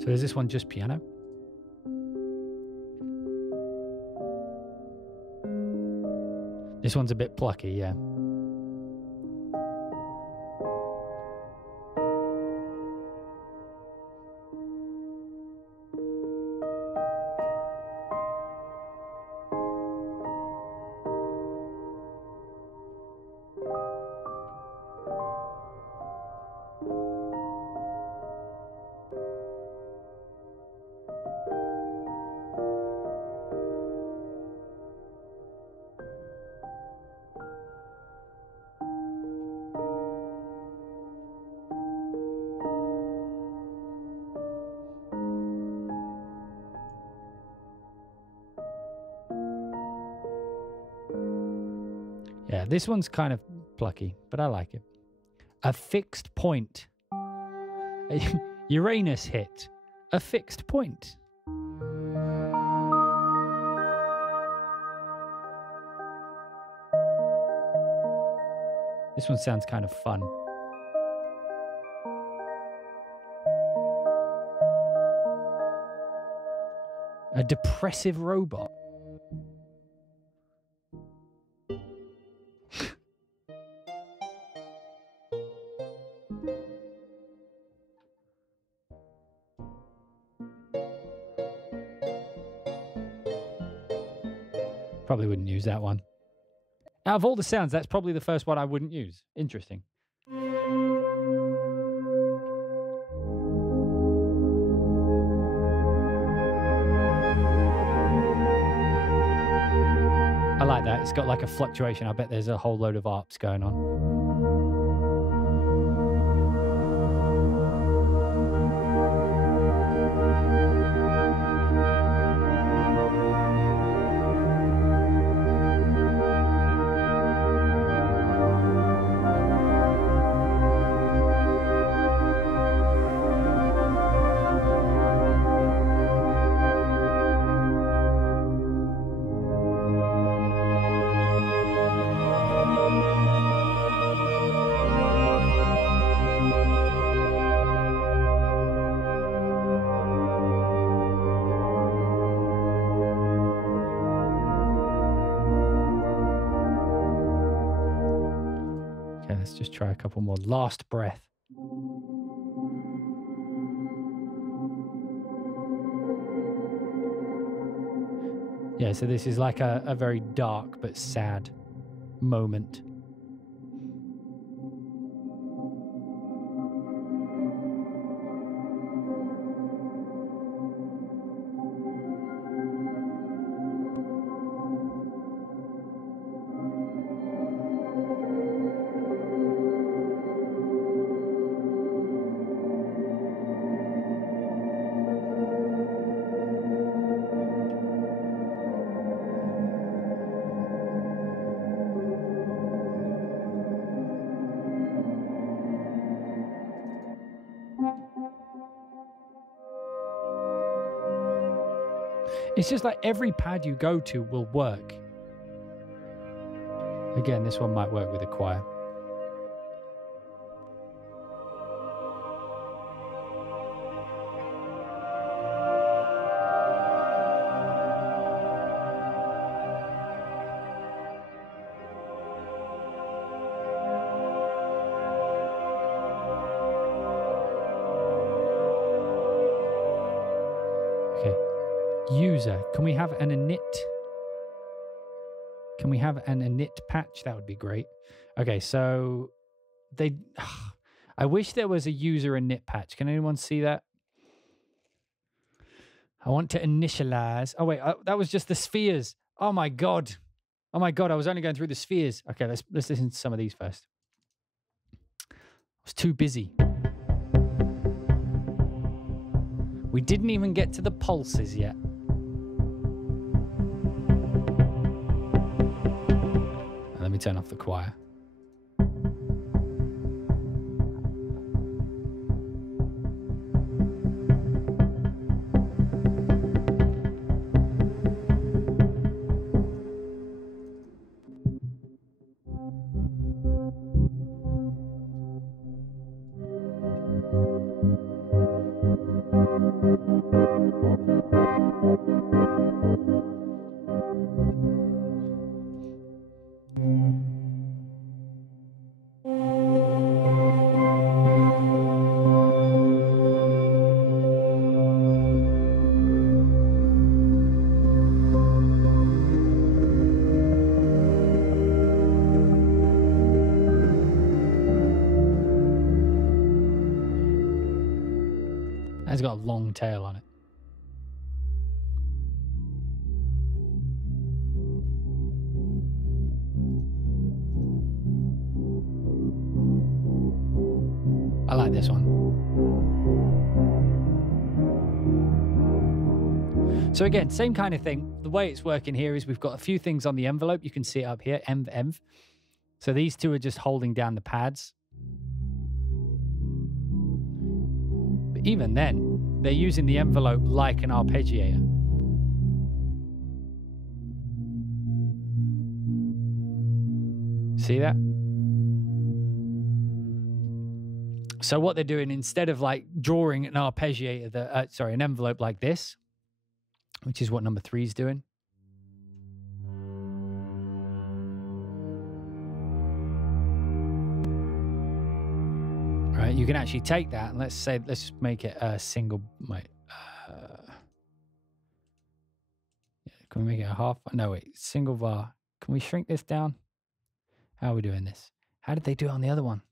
So is this one just piano? This one's a bit plucky, yeah. Yeah, this one's kind of plucky, but I like it. A fixed point. Uranus hit. A fixed point. This one sounds kind of fun. A depressive robot. Probably wouldn't use that one. Out of all the sounds, that's probably the first one I wouldn't use. Interesting. I like that. It's got like a fluctuation. I bet there's a whole load of arps going on. Let's just try a couple more. Last breath. Yeah, so this is like a very dark but sad moment. It's just like every pad you go to will work. Again, this one might work with a choir. User, can we have an init? Can we have an init patch? That would be great. Okay, so I wish there was a user init patch. Can anyone see that? I want to initialize. Oh wait, that was just the spheres. Oh my God. Oh my God, I was only going through the spheres. Okay, let's listen to some of these first. I was too busy. We didn't even get to the pulses yet. Let me turn off the choir. It's got a long tail on it. I like this one. So again, same kind of thing. The way it's working here is we've got a few things on the envelope. You can see it up here, env. So these two are just holding down the pads. But even then, they're using the envelope like an arpeggiator. See that? So what they're doing, instead of like drawing an arpeggiator, an envelope like this, which is what number 3 is doing. Right, you can actually take that and let's make it a single. Can we make it a half? No, wait, single bar. Can we shrink this down? How are we doing this? How did they do it on the other one?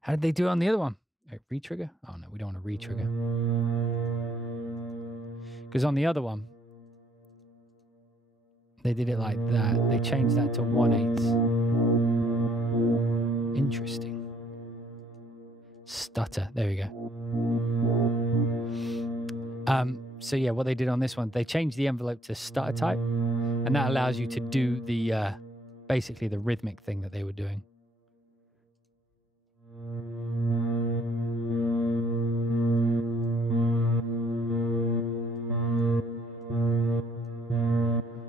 How did they do it on the other one? Wait, retrigger? Oh no, we don't want to retrigger. Because on the other one, they did it like that. They changed that to 1/8. Interesting. Stutter. There we go. So yeah, what they did on this one, they changed the envelope to stutter type, and that allows you to do the basically the rhythmic thing that they were doing.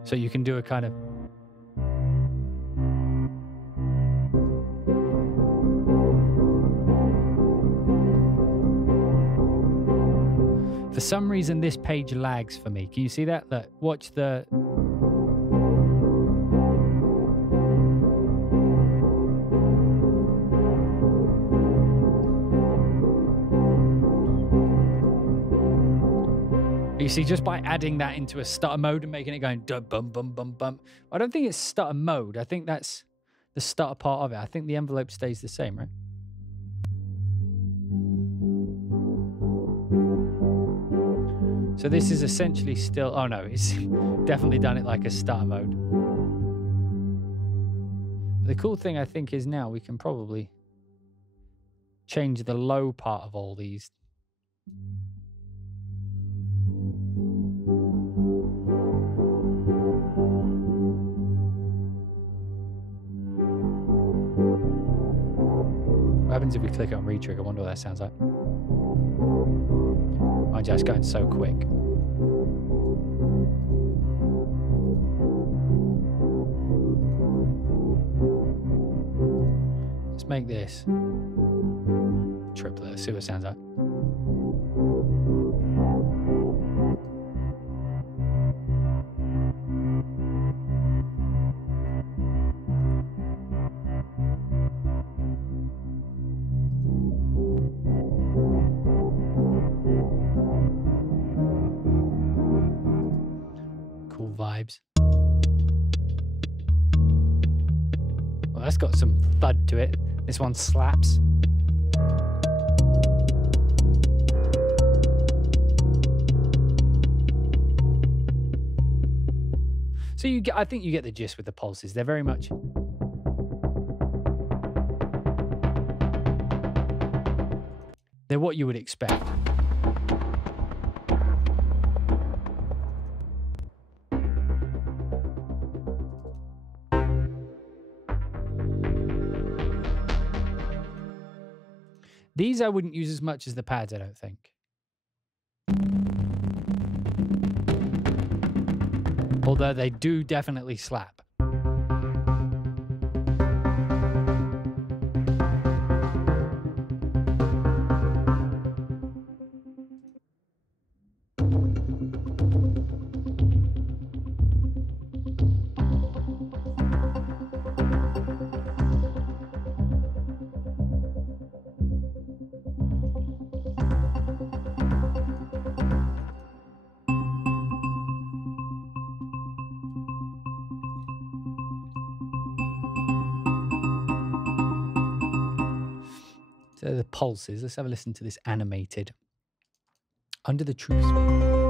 So you can do a kind of for some reason this page lags for me. Can you see that? Look, watch the you see, just by adding that into a stutter mode and making it going dum bum bum bum bum. I don't think it's stutter mode. I think that's the stutter part of it. I think the envelope stays the same, right? So this is essentially still, oh no, it's definitely done it like a stutter mode. The cool thing I think is now we can probably change the low part of all these. What happens if we click on retrigger? I wonder what that sounds like. I'm just going so quick. Let's make this triplet. Let's see what it sounds like. Vibes. Well, that's got some thud to it. This one slaps. So I think you get the gist with the pulses. They're very much... They're what you would expect. These I wouldn't use as much as the pads, I don't think. Although they do definitely slap. So the pulses, let's have a listen to this animated. Under the Truth Sphere.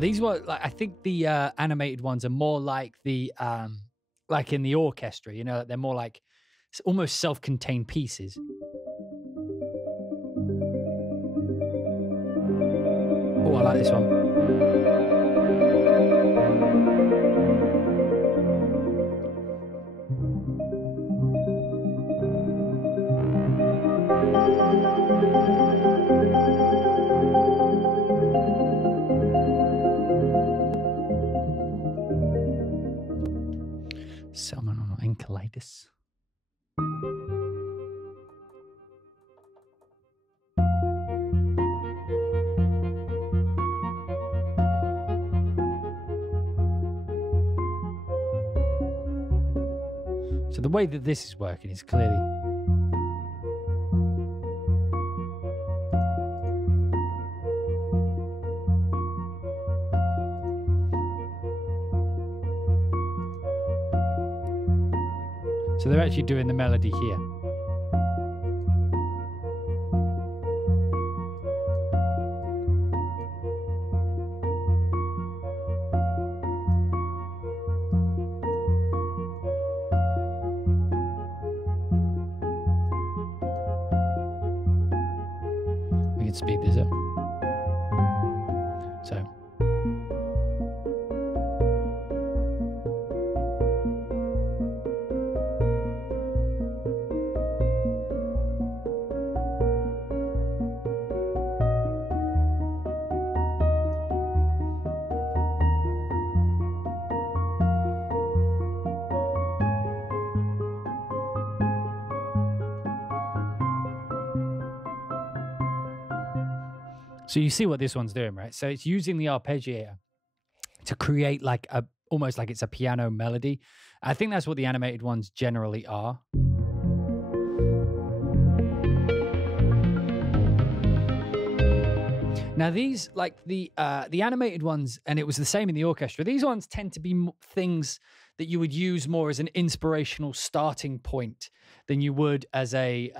These were like, I think the animated ones are more like the like in the orchestra, you know, they're more like almost self-contained pieces. Oh, I like this one. Salmon enceladus. So the way that this is working is clearly... So they're actually doing the melody here. We can speed this up. So. So you see what this one's doing, right? So it's using the arpeggiator to create like almost like it's a piano melody. I think that's what the animated ones generally are. Now these, like the animated ones, and it was the same in the orchestra, these ones tend to be things that you would use more as an inspirational starting point than you would as a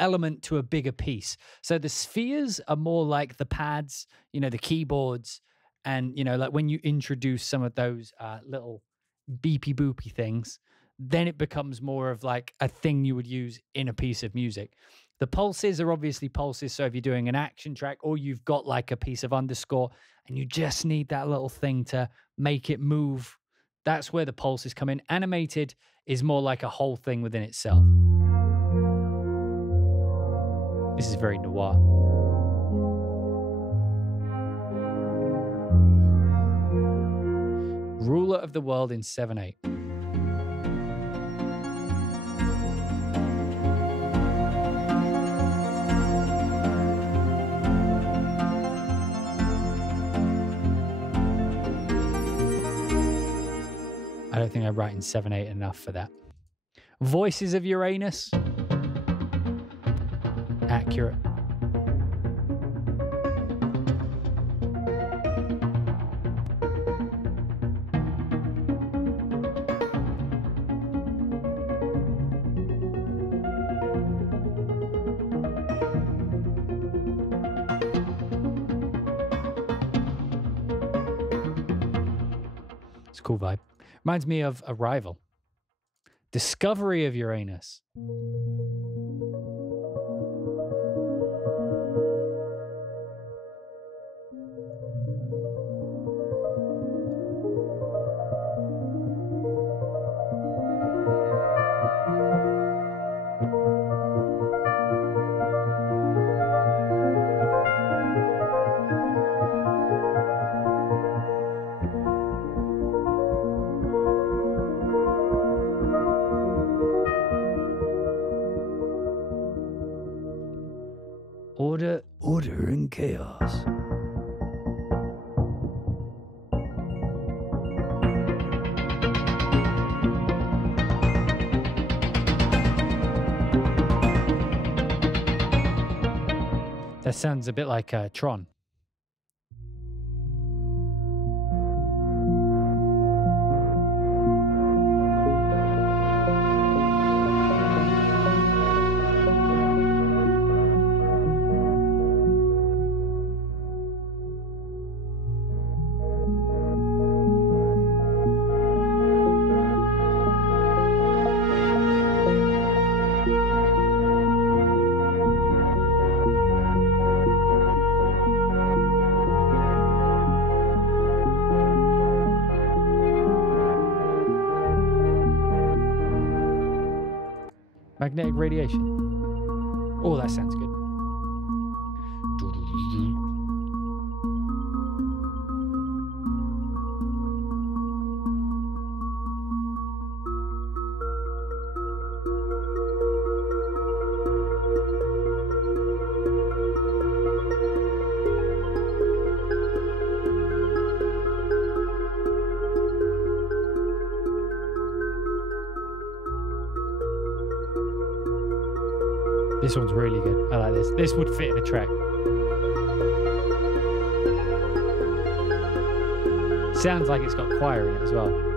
element to a bigger piece. So the spheres are more like the pads, you know, the keyboards, and, you know, like when you introduce some of those little beepy boopy things, then it becomes more of like a thing you would use in a piece of music. The pulses are obviously pulses. So if you're doing an action track or you've got like a piece of underscore and you just need that little thing to make it move, that's where the pulses come in. Animated is more like a whole thing within itself. This is very noir. Ruler of the World in 7/8. think I write in 7/8 enough for that. Voices of Uranus. Accurate. It's a cool vibe. Reminds me of Arrival. Discovery of Uranus. Order and chaos. That sounds a bit like Tron. Magnetic radiation. Oh, that sounds good. This one's really good. I like this. This would fit in a track. Sounds like it's got choir in it as well.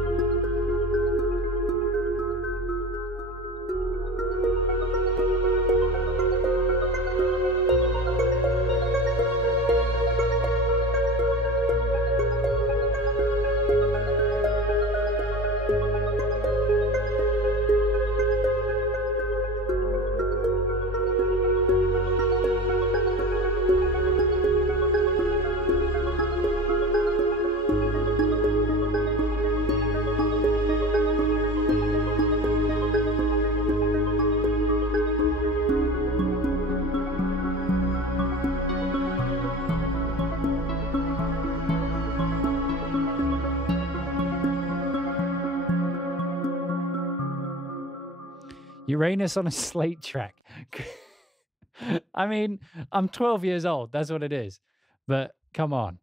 Uranus on a slate track. I mean, I'm 12 years old. That's what it is. But come on.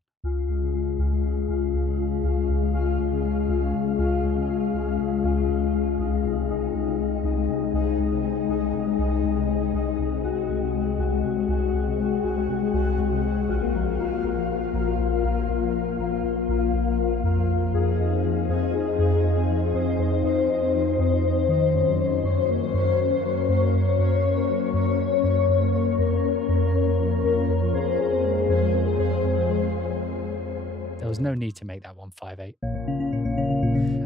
No need to make that one 5/8.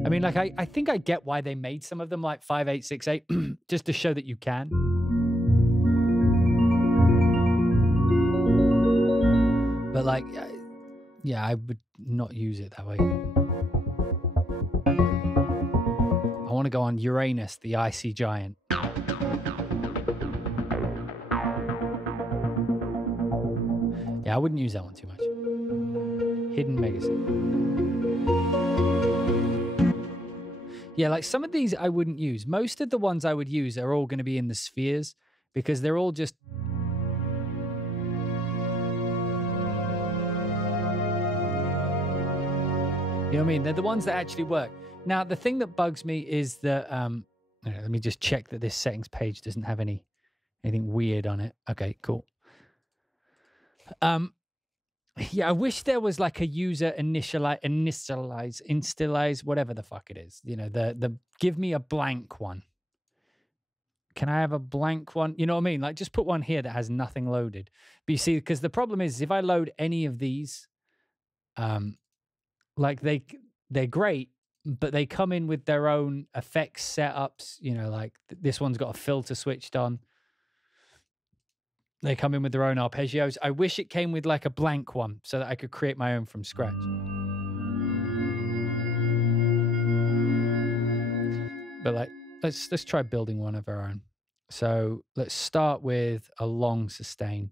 I mean, like, I think I get why they made some of them like 5/8, 6/8, just to show that you can. But like, yeah, I would not use it that way. I want to go on Uranus, the icy giant. Yeah, I wouldn't use that one too much. Hidden Megasynth. Yeah, like some of these I wouldn't use. Most of the ones I would use are all going to be in the spheres because they're all just... You know what I mean? They're the ones that actually work. Now, the thing that bugs me is that, let me just check that this settings page doesn't have anything weird on it. Okay, cool. Yeah, I wish there was like a user initialize, whatever the fuck it is. You know, the give me a blank one. Can I have a blank one? You know what I mean? Like, just put one here that has nothing loaded. But you see, because the problem is if I load any of these, like they're great, but they come in with their own effects setups. You know, like this one's got a filter switched on. They come in with their own arpeggios. I wish it came with like a blank one so that I could create my own from scratch. But like, let's try building one of our own. So let's start with a long sustain.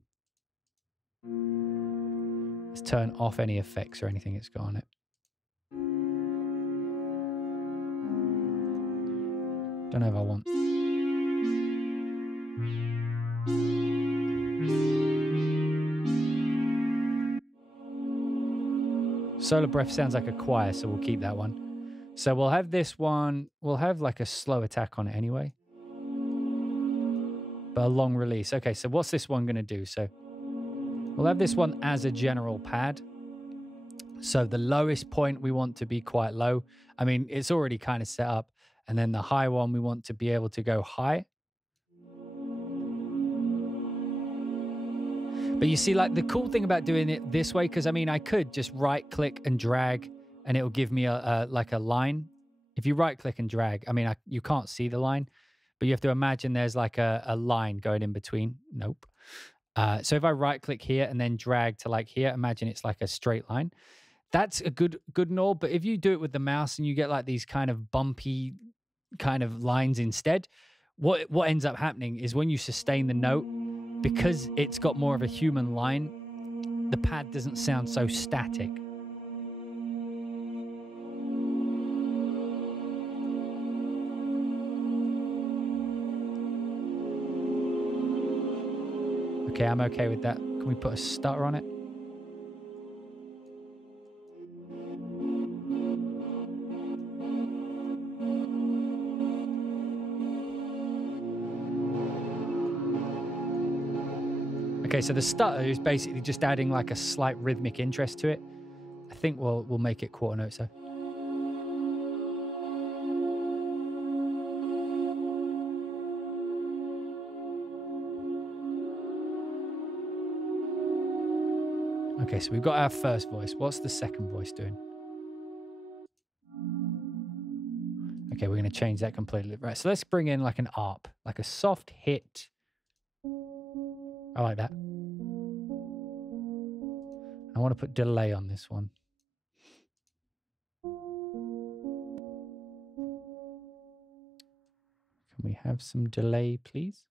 Let's turn off any effects or anything it's got on it. Don't know if I want. Solar Breath sounds like a choir, so we'll keep that one. So we'll have this one. We'll have like a slow attack on it anyway. But a long release. Okay, so what's this one going to do? So we'll have this one as a general pad. So the lowest point we want to be quite low. I mean, it's already kind of set up. And then the high one, we want to be able to go high. But you see, like the cool thing about doing it this way, because I mean, I could just right click and drag and it'll give me like a line. If you right click and drag, I mean, you can't see the line, but you have to imagine there's like a line going in between. Nope. So if I right click here and then drag to like here, imagine it's like a straight line. That's a good and all. But if you do it with the mouse and you get like these kind of bumpy kind of lines instead, what ends up happening is when you sustain the note, because it's got more of a human line, the pad doesn't sound so static. Okay, I'm okay with that. Can we put a stutter on it? Okay, so the stutter is basically just adding like a slight rhythmic interest to it. I think we'll make it quarter notes though. Okay, so we've got our first voice. What's the second voice doing? Okay, we're going to change that completely. Right, so let's bring in like an ARP, like a soft hit. I like that. I want to put delay on this one. Can we have some delay, please?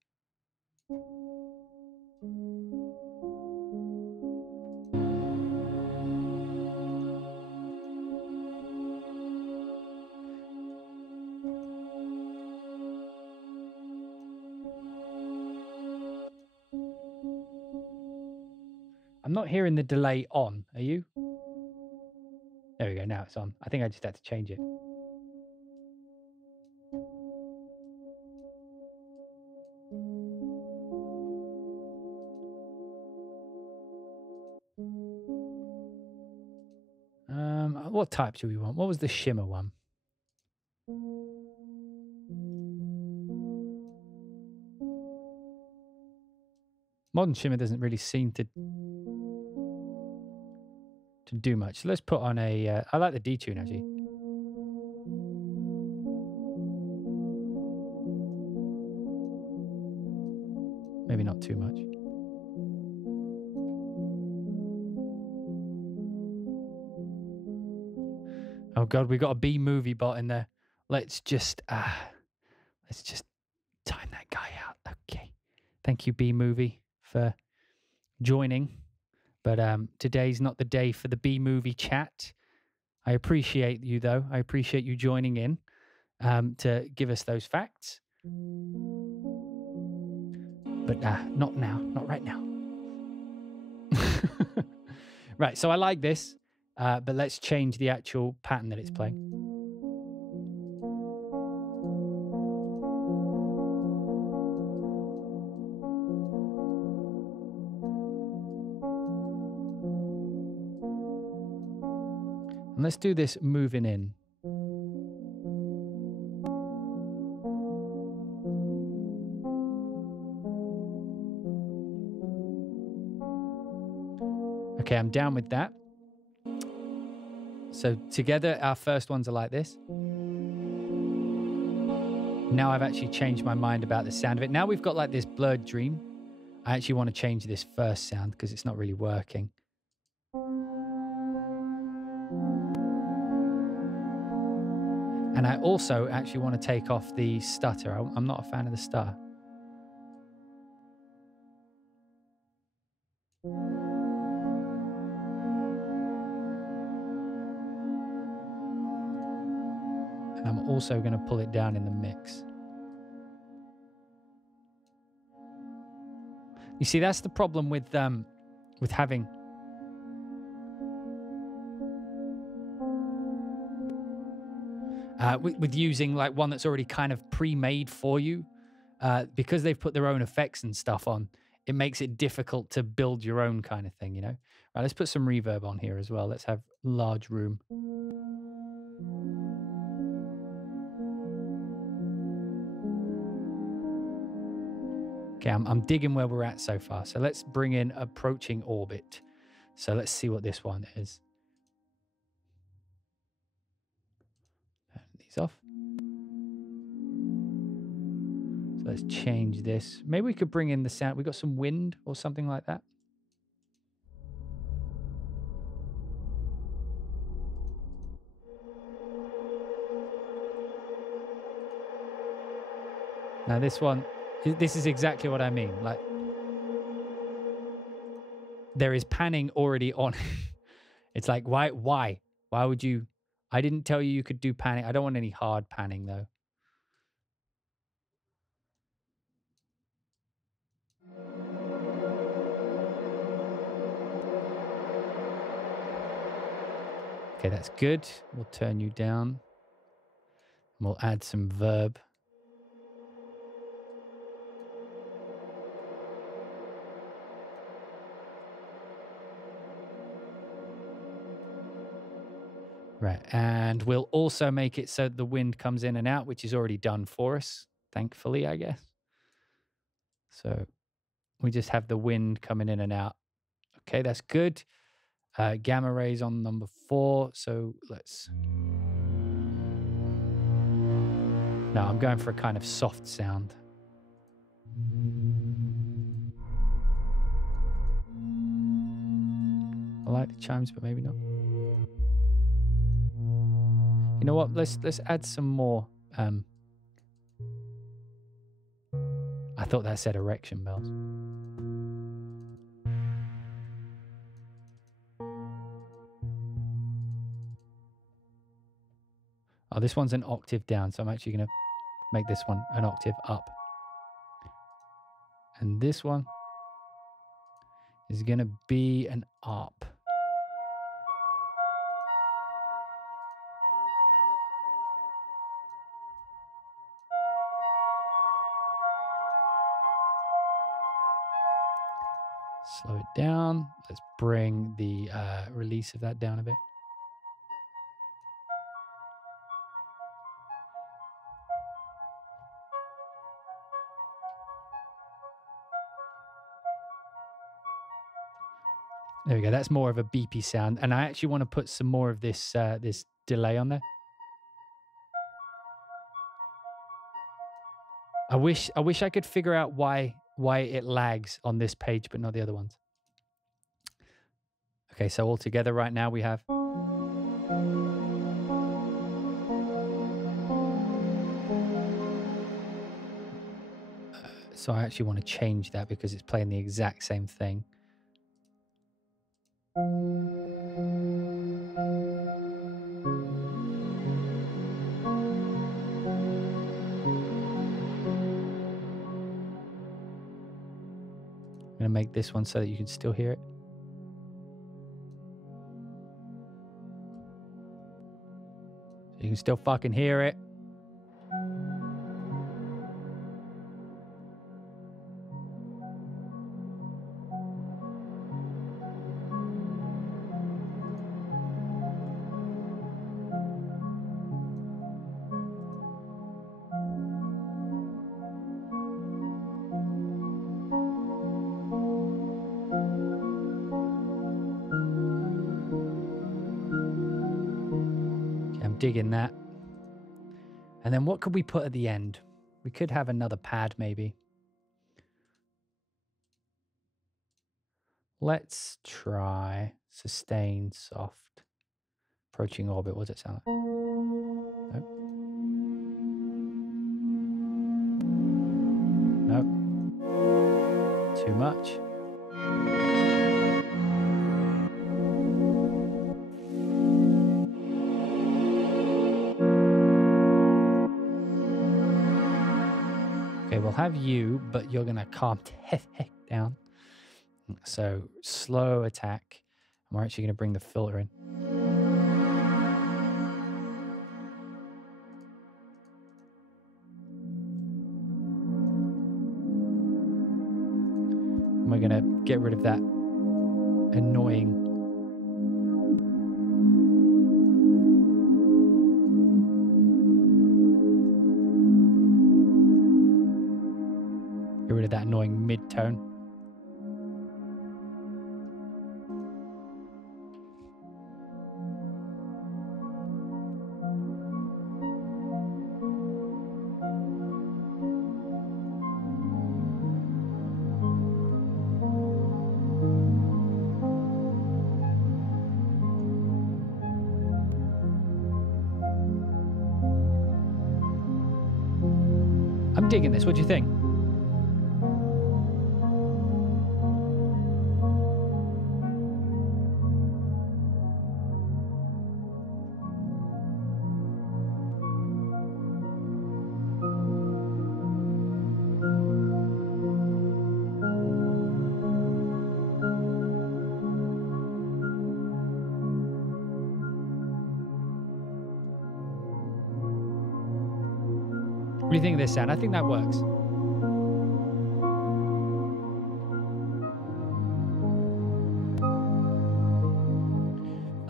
I'm not hearing the delay on. Are you? There we go. Now it's on. I think I just had to change it. What type do we want? What was the shimmer one? Modern shimmer doesn't really seem to do much. So let's put on a. I like the detune actually. Maybe not too much. Oh God, we got a B movie bot in there. Let's just time that guy out. Okay, thank you B movie for joining. But today's not the day for the B movie chat. I appreciate you though. I appreciate you joining in to give us those facts. But not now, not right now. Right, so I like this, but let's change the actual pattern that it's playing. And let's do this moving in. Okay, I'm down with that. So together, our first ones are like this. Now I've actually changed my mind about the sound of it. Now we've got like this blurred dream. I actually want to change this first sound because it's not really working. And I also actually want to take off the stutter. I'm not a fan of the stutter. And I'm also going to pull it down in the mix. You see, that's the problem with having with using like one that's already kind of pre-made for you, because they've put their own effects and stuff on. It makes it difficult to build your own kind of thing, you know. Right, let's put some reverb on here as well. Let's have large room. Okay, I'm digging where we're at so far. So let's bring in approaching orbit. So let's see what this one is. Turn these off. So let's change this. Maybe we could bring in the sound. We got some wind or something like that. Now this one, this is exactly what I mean. Like, there is panning already on. It's like, why would you? I didn't tell you could do panning. I don't want any hard panning though. Okay, that's good. We'll turn you down. We'll add some verb. Right, and we'll also make it so the wind comes in and out, which is already done for us, thankfully, I guess. So we just have the wind coming in and out. Okay, that's good. Gamma rays on number 4. So let's... No, I'm going for a kind of soft sound. I like the chimes, but maybe not. You know what? Let's add some more. I thought that said erection bells. Oh, this one's an octave down, so I'm actually going to make this one an octave up. And this one is going to be an up. Slow it down. Let's bring the release of that down a bit. There we go. That's more of a beepy sound. And I actually want to put some more of this this delay on there. I wish I could figure out why it lags on this page but not the other ones. Okay, so all together right now we have... So I actually want to change that because it's playing the exact same thing. I'm going to make this one so that you can still hear it. You can still fucking hear it. digging that. And then what could we put at the end? We could have another pad, maybe. Let's try sustain soft. Approaching orbit. What does it sound like? Nope. Nope. Too much. Okay, we'll have you, but you're going to calm the heck down. So slow attack. And we're actually going to bring the filter in. And we're going to get rid of that annoying mid-tone. I'm digging this. What do you think? What do you think of this sound? I think that works.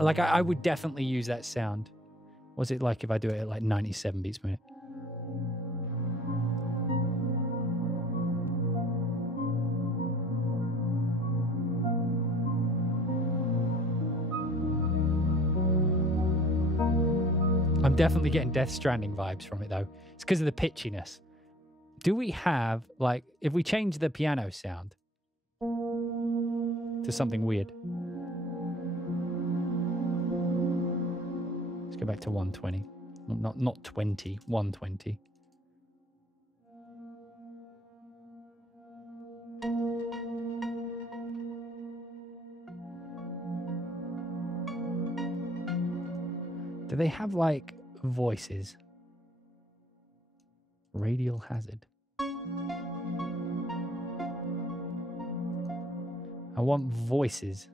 Like, I would definitely use that sound. What's it like if I do it at like 97 beats per minute? I'm definitely getting Death Stranding vibes from it, though. It's because of the pitchiness. Do we have, like, if we change the piano sound to something weird? Let's go back to 120. Not 20, 120. Do they have, like, voices? Radial hazard. I want voices.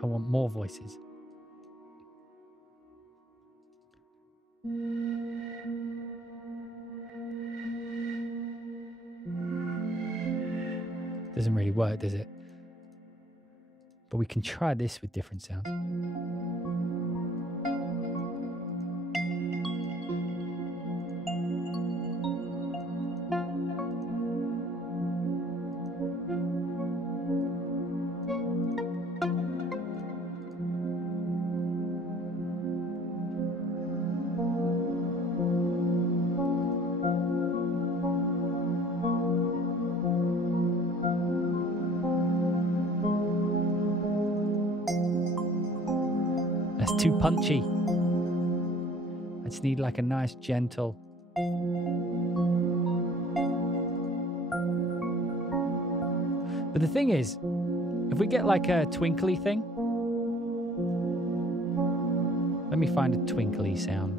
I want more voices. Doesn't really work, does it? But we can try this with different sounds. That's too punchy. I just need like a nice gentle. But the thing is, if we get like a twinkly thing, let me find a twinkly sound.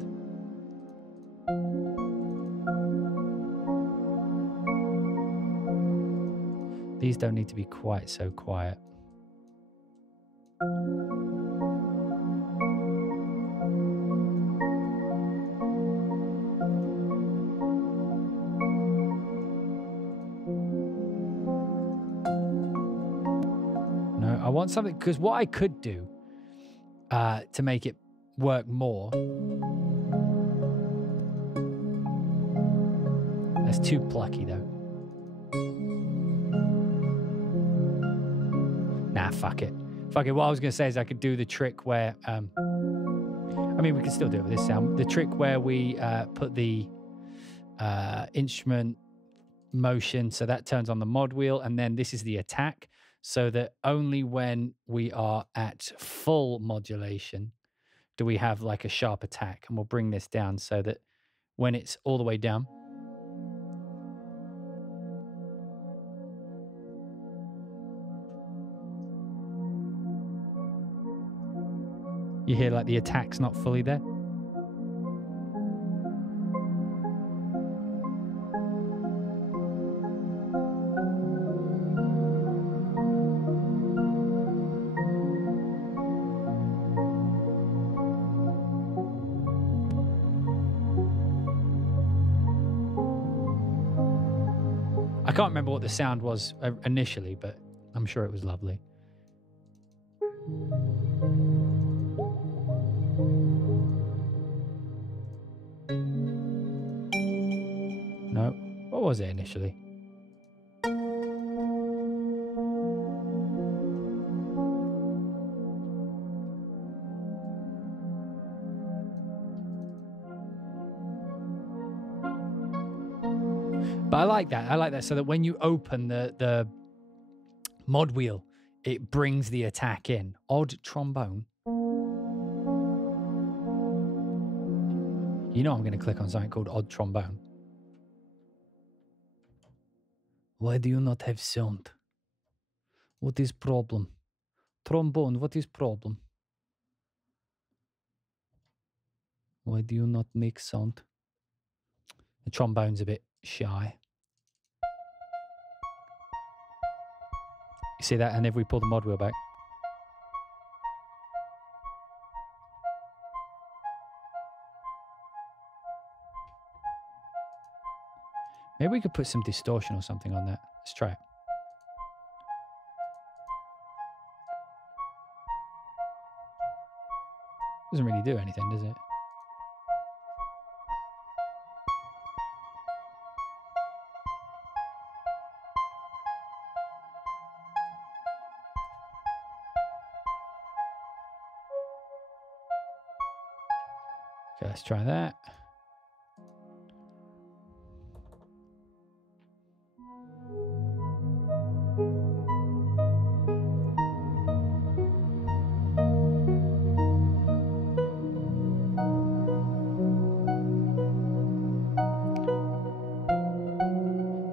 These don't need to be quite so quiet. I want something, because what I could do to make it work more That's too plucky, though. Nah, fuck it. Fuck it. What I was going to say is I could do the trick where... I mean, we can still do it with this sound. The trick where we put the instrument motion, so that turns on the mod wheel, and then this is the attack, so that only when we are at full modulation do we have like a sharp attack. And we'll bring this down so that when it's all the way down, you hear like the attack's not fully there. I can't remember what the sound was initially, but I'm sure it was lovely. No, what was it initially? But I like that. I like that, so that when you open the mod wheel, it brings the attack in. Odd trombone. You know I'm going to click on something called odd trombone. Why do you not have sound? What is problem? Trombone, what is problem? Why do you not make sound? The trombone's a bit shy. You see that? And if we pull the mod wheel back, maybe we could put some distortion or something on that. Let's try it. Doesn't really do anything, does it? Okay, let's try that.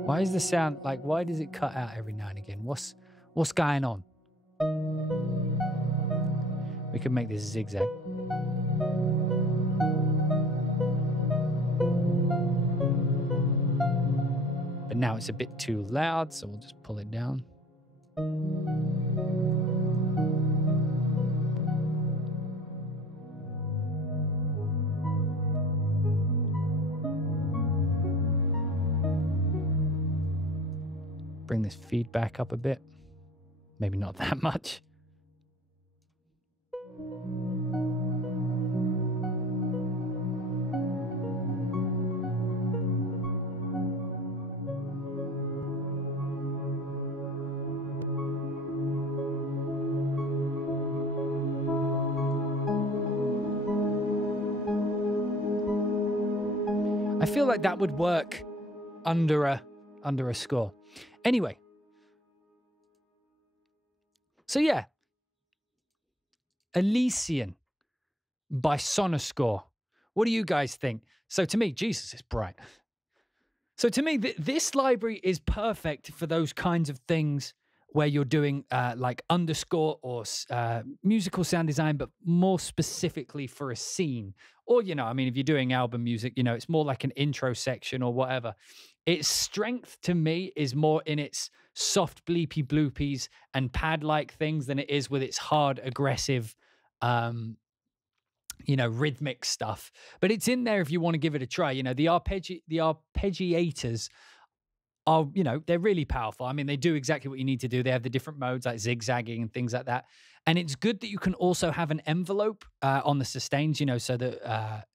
Why is the sound like, why does it cut out every now and again? What's going on? We could make this zigzag. But now it's a bit too loud, so we'll just pull it down. Bring this feedback up a bit. Maybe not that much. I feel like that would work under a score. Anyway, so yeah, ELYSION by Sonuscore. What do you guys think? So to me, Jesus, it's bright. So to me, this library is perfect for those kinds of things where you're doing like underscore or musical sound design, but more specifically for a scene. Or, you know, I mean, if you're doing album music, you know, it's more like an intro section or whatever. Its strength to me is more in its soft bleepy bloopies and pad-like things than it is with its hard, aggressive, you know, rhythmic stuff. But it's in there if you want to give it a try. You know, the arpeggiators are, you know, they're really powerful. I mean, they do exactly what you need to do. They have the different modes like zigzagging and things like that. And it's good that you can also have an envelope on the sustains, you know, so that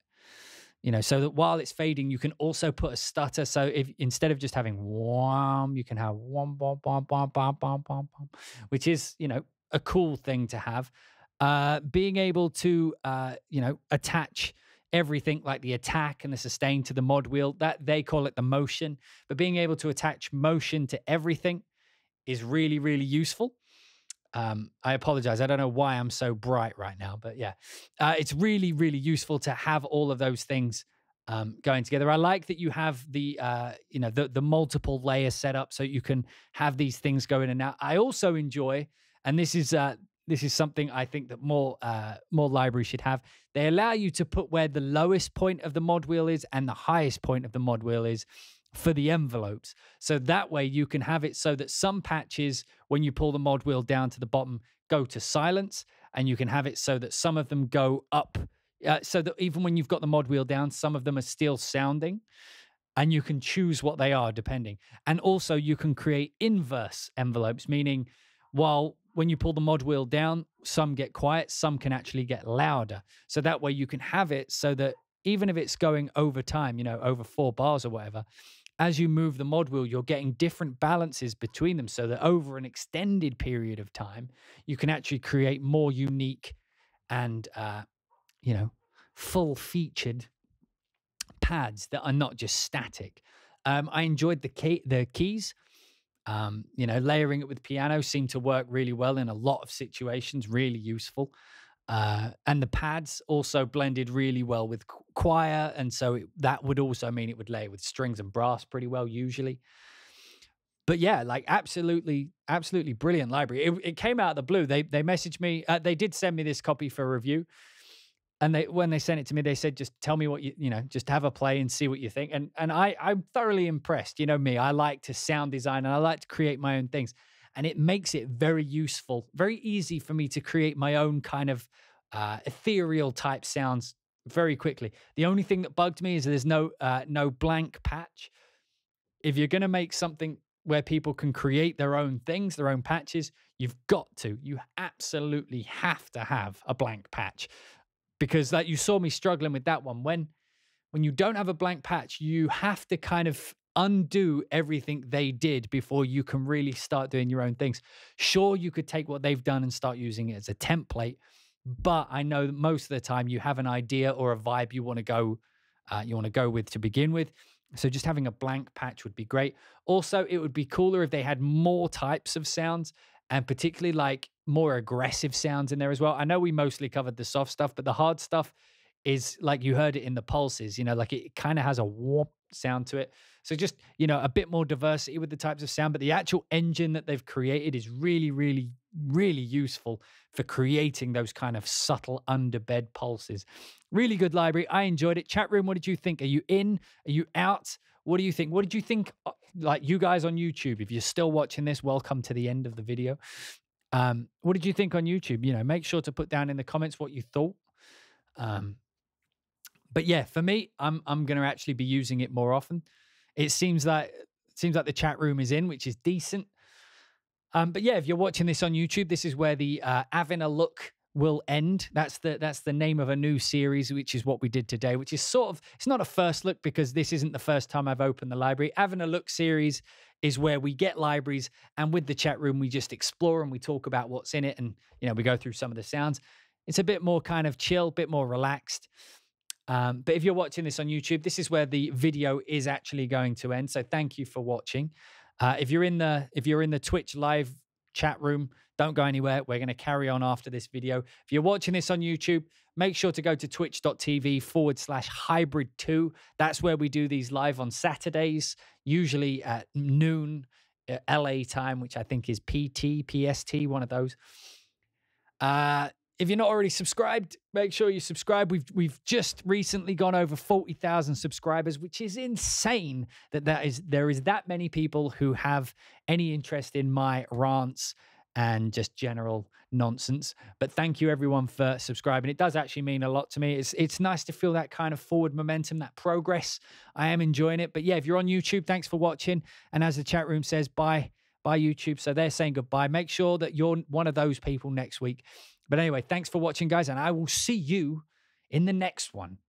so that while it's fading, you can also put a stutter. So if instead of just having wham, you can have wham, bom, bom, bom, bom, bom, bom, bom, which is, a cool thing to have. Being able to, attach everything like the attack and the sustain to the mod wheel, that they call it the motion, but being able to attach motion to everything is really, really useful. I apologize. I don't know why I'm so bright right now, but yeah, it's really, really useful to have all of those things going together. I like that you have the, the multiple layer setup so you can have these things go in and out. I also enjoy, and this is something I think that more libraries should have. They allow you to put where the lowest point of the mod wheel is and the highest point of the mod wheel is for the envelopes. So that way you can have it so that some patches, when you pull the mod wheel down to the bottom, go to silence, and you can have it so that some of them go up, so that even when you've got the mod wheel down, some of them are still sounding, and you can choose what they are depending. And also you can create inverse envelopes, meaning when you pull the mod wheel down, some get quiet, some can actually get louder. So that way you can have it so that even if it's going over time, over 4 bars or whatever, as you move the mod wheel, you're getting different balances between them so that over an extended period of time, you can actually create more unique and, full-featured pads that are not just static. I enjoyed the keys. Layering it with piano seemed to work really well in a lot of situations, really useful. And the pads also blended really well with choir, and so that would also mean it would lay with strings and brass pretty well usually. But yeah, like absolutely brilliant library. It came out of the blue. They messaged me. They did send me this copy for review, and when they sent it to me, they said, just tell me what just have a play and see what you think. And I'm thoroughly impressed. Me, I like to sound design and I like to create my own things. And it makes it very useful, very easy for me to create my own kind of ethereal type sounds very quickly. The only thing that bugged me is there's no blank patch. If you're going to make something where people can create their own things, their own patches, you absolutely have to have a blank patch. Because you saw me struggling with that one. When you don't have a blank patch, you have to kind of undo everything they did before you can really start doing your own things. Sure, you could take what they've done and start using it as a template, but I know that most of the time you have an idea or a vibe you want to go with to begin with. So just having a blank patch would be great. Also, it would be cooler if they had more types of sounds, and particularly like more aggressive sounds in there as well. I know we mostly covered the soft stuff, but the hard stuff is like you heard it in the pulses, like it kind of has a whoop sound to it. So just, a bit more diversity with the types of sound, but the actual engine that they've created is really, really, really useful for creating those kind of subtle underbed pulses. Really good library. I enjoyed it. Chat room, what did you think? Are you in? Are you out? What do you think? What did you think? Like you guys on YouTube, if you're still watching this, welcome to the end of the video. What did you think on YouTube? Make sure to put down in the comments what you thought. But yeah, for me, I'm going to actually be using it more often. It seems like the chat room is in, which is decent. But yeah, if you're watching this on YouTube, this is where the Avin look will end. That's the name of a new series, which is what we did today, which is sort of, it's not a first look because this isn't the first time I've opened the library. Avin look series is where we get libraries, and with the chat room, we just explore and we talk about what's in it, and we go through some of the sounds. It's a bit more kind of chill, bit more relaxed. But if you're watching this on YouTube, this is where the video is actually going to end. So thank you for watching. If you're in the Twitch live chat room, don't go anywhere. We're going to carry on after this video. If you're watching this on YouTube, make sure to go to twitch.tv/hybrid2. That's where we do these live on Saturdays, usually at noon LA time, which I think is PST, one of those. If you're not already subscribed, make sure you subscribe. We've just recently gone over 40,000 subscribers, which is insane that there is that many people who have any interest in my rants and just general nonsense. But thank you everyone for subscribing. It does actually mean a lot to me. It's nice to feel that kind of forward momentum, that progress. I am enjoying it. But yeah, if you're on YouTube, thanks for watching. And as the chat room says, bye YouTube. So they're saying goodbye. Make sure that you're one of those people next week. But anyway, thanks for watching, guys, and I will see you in the next one.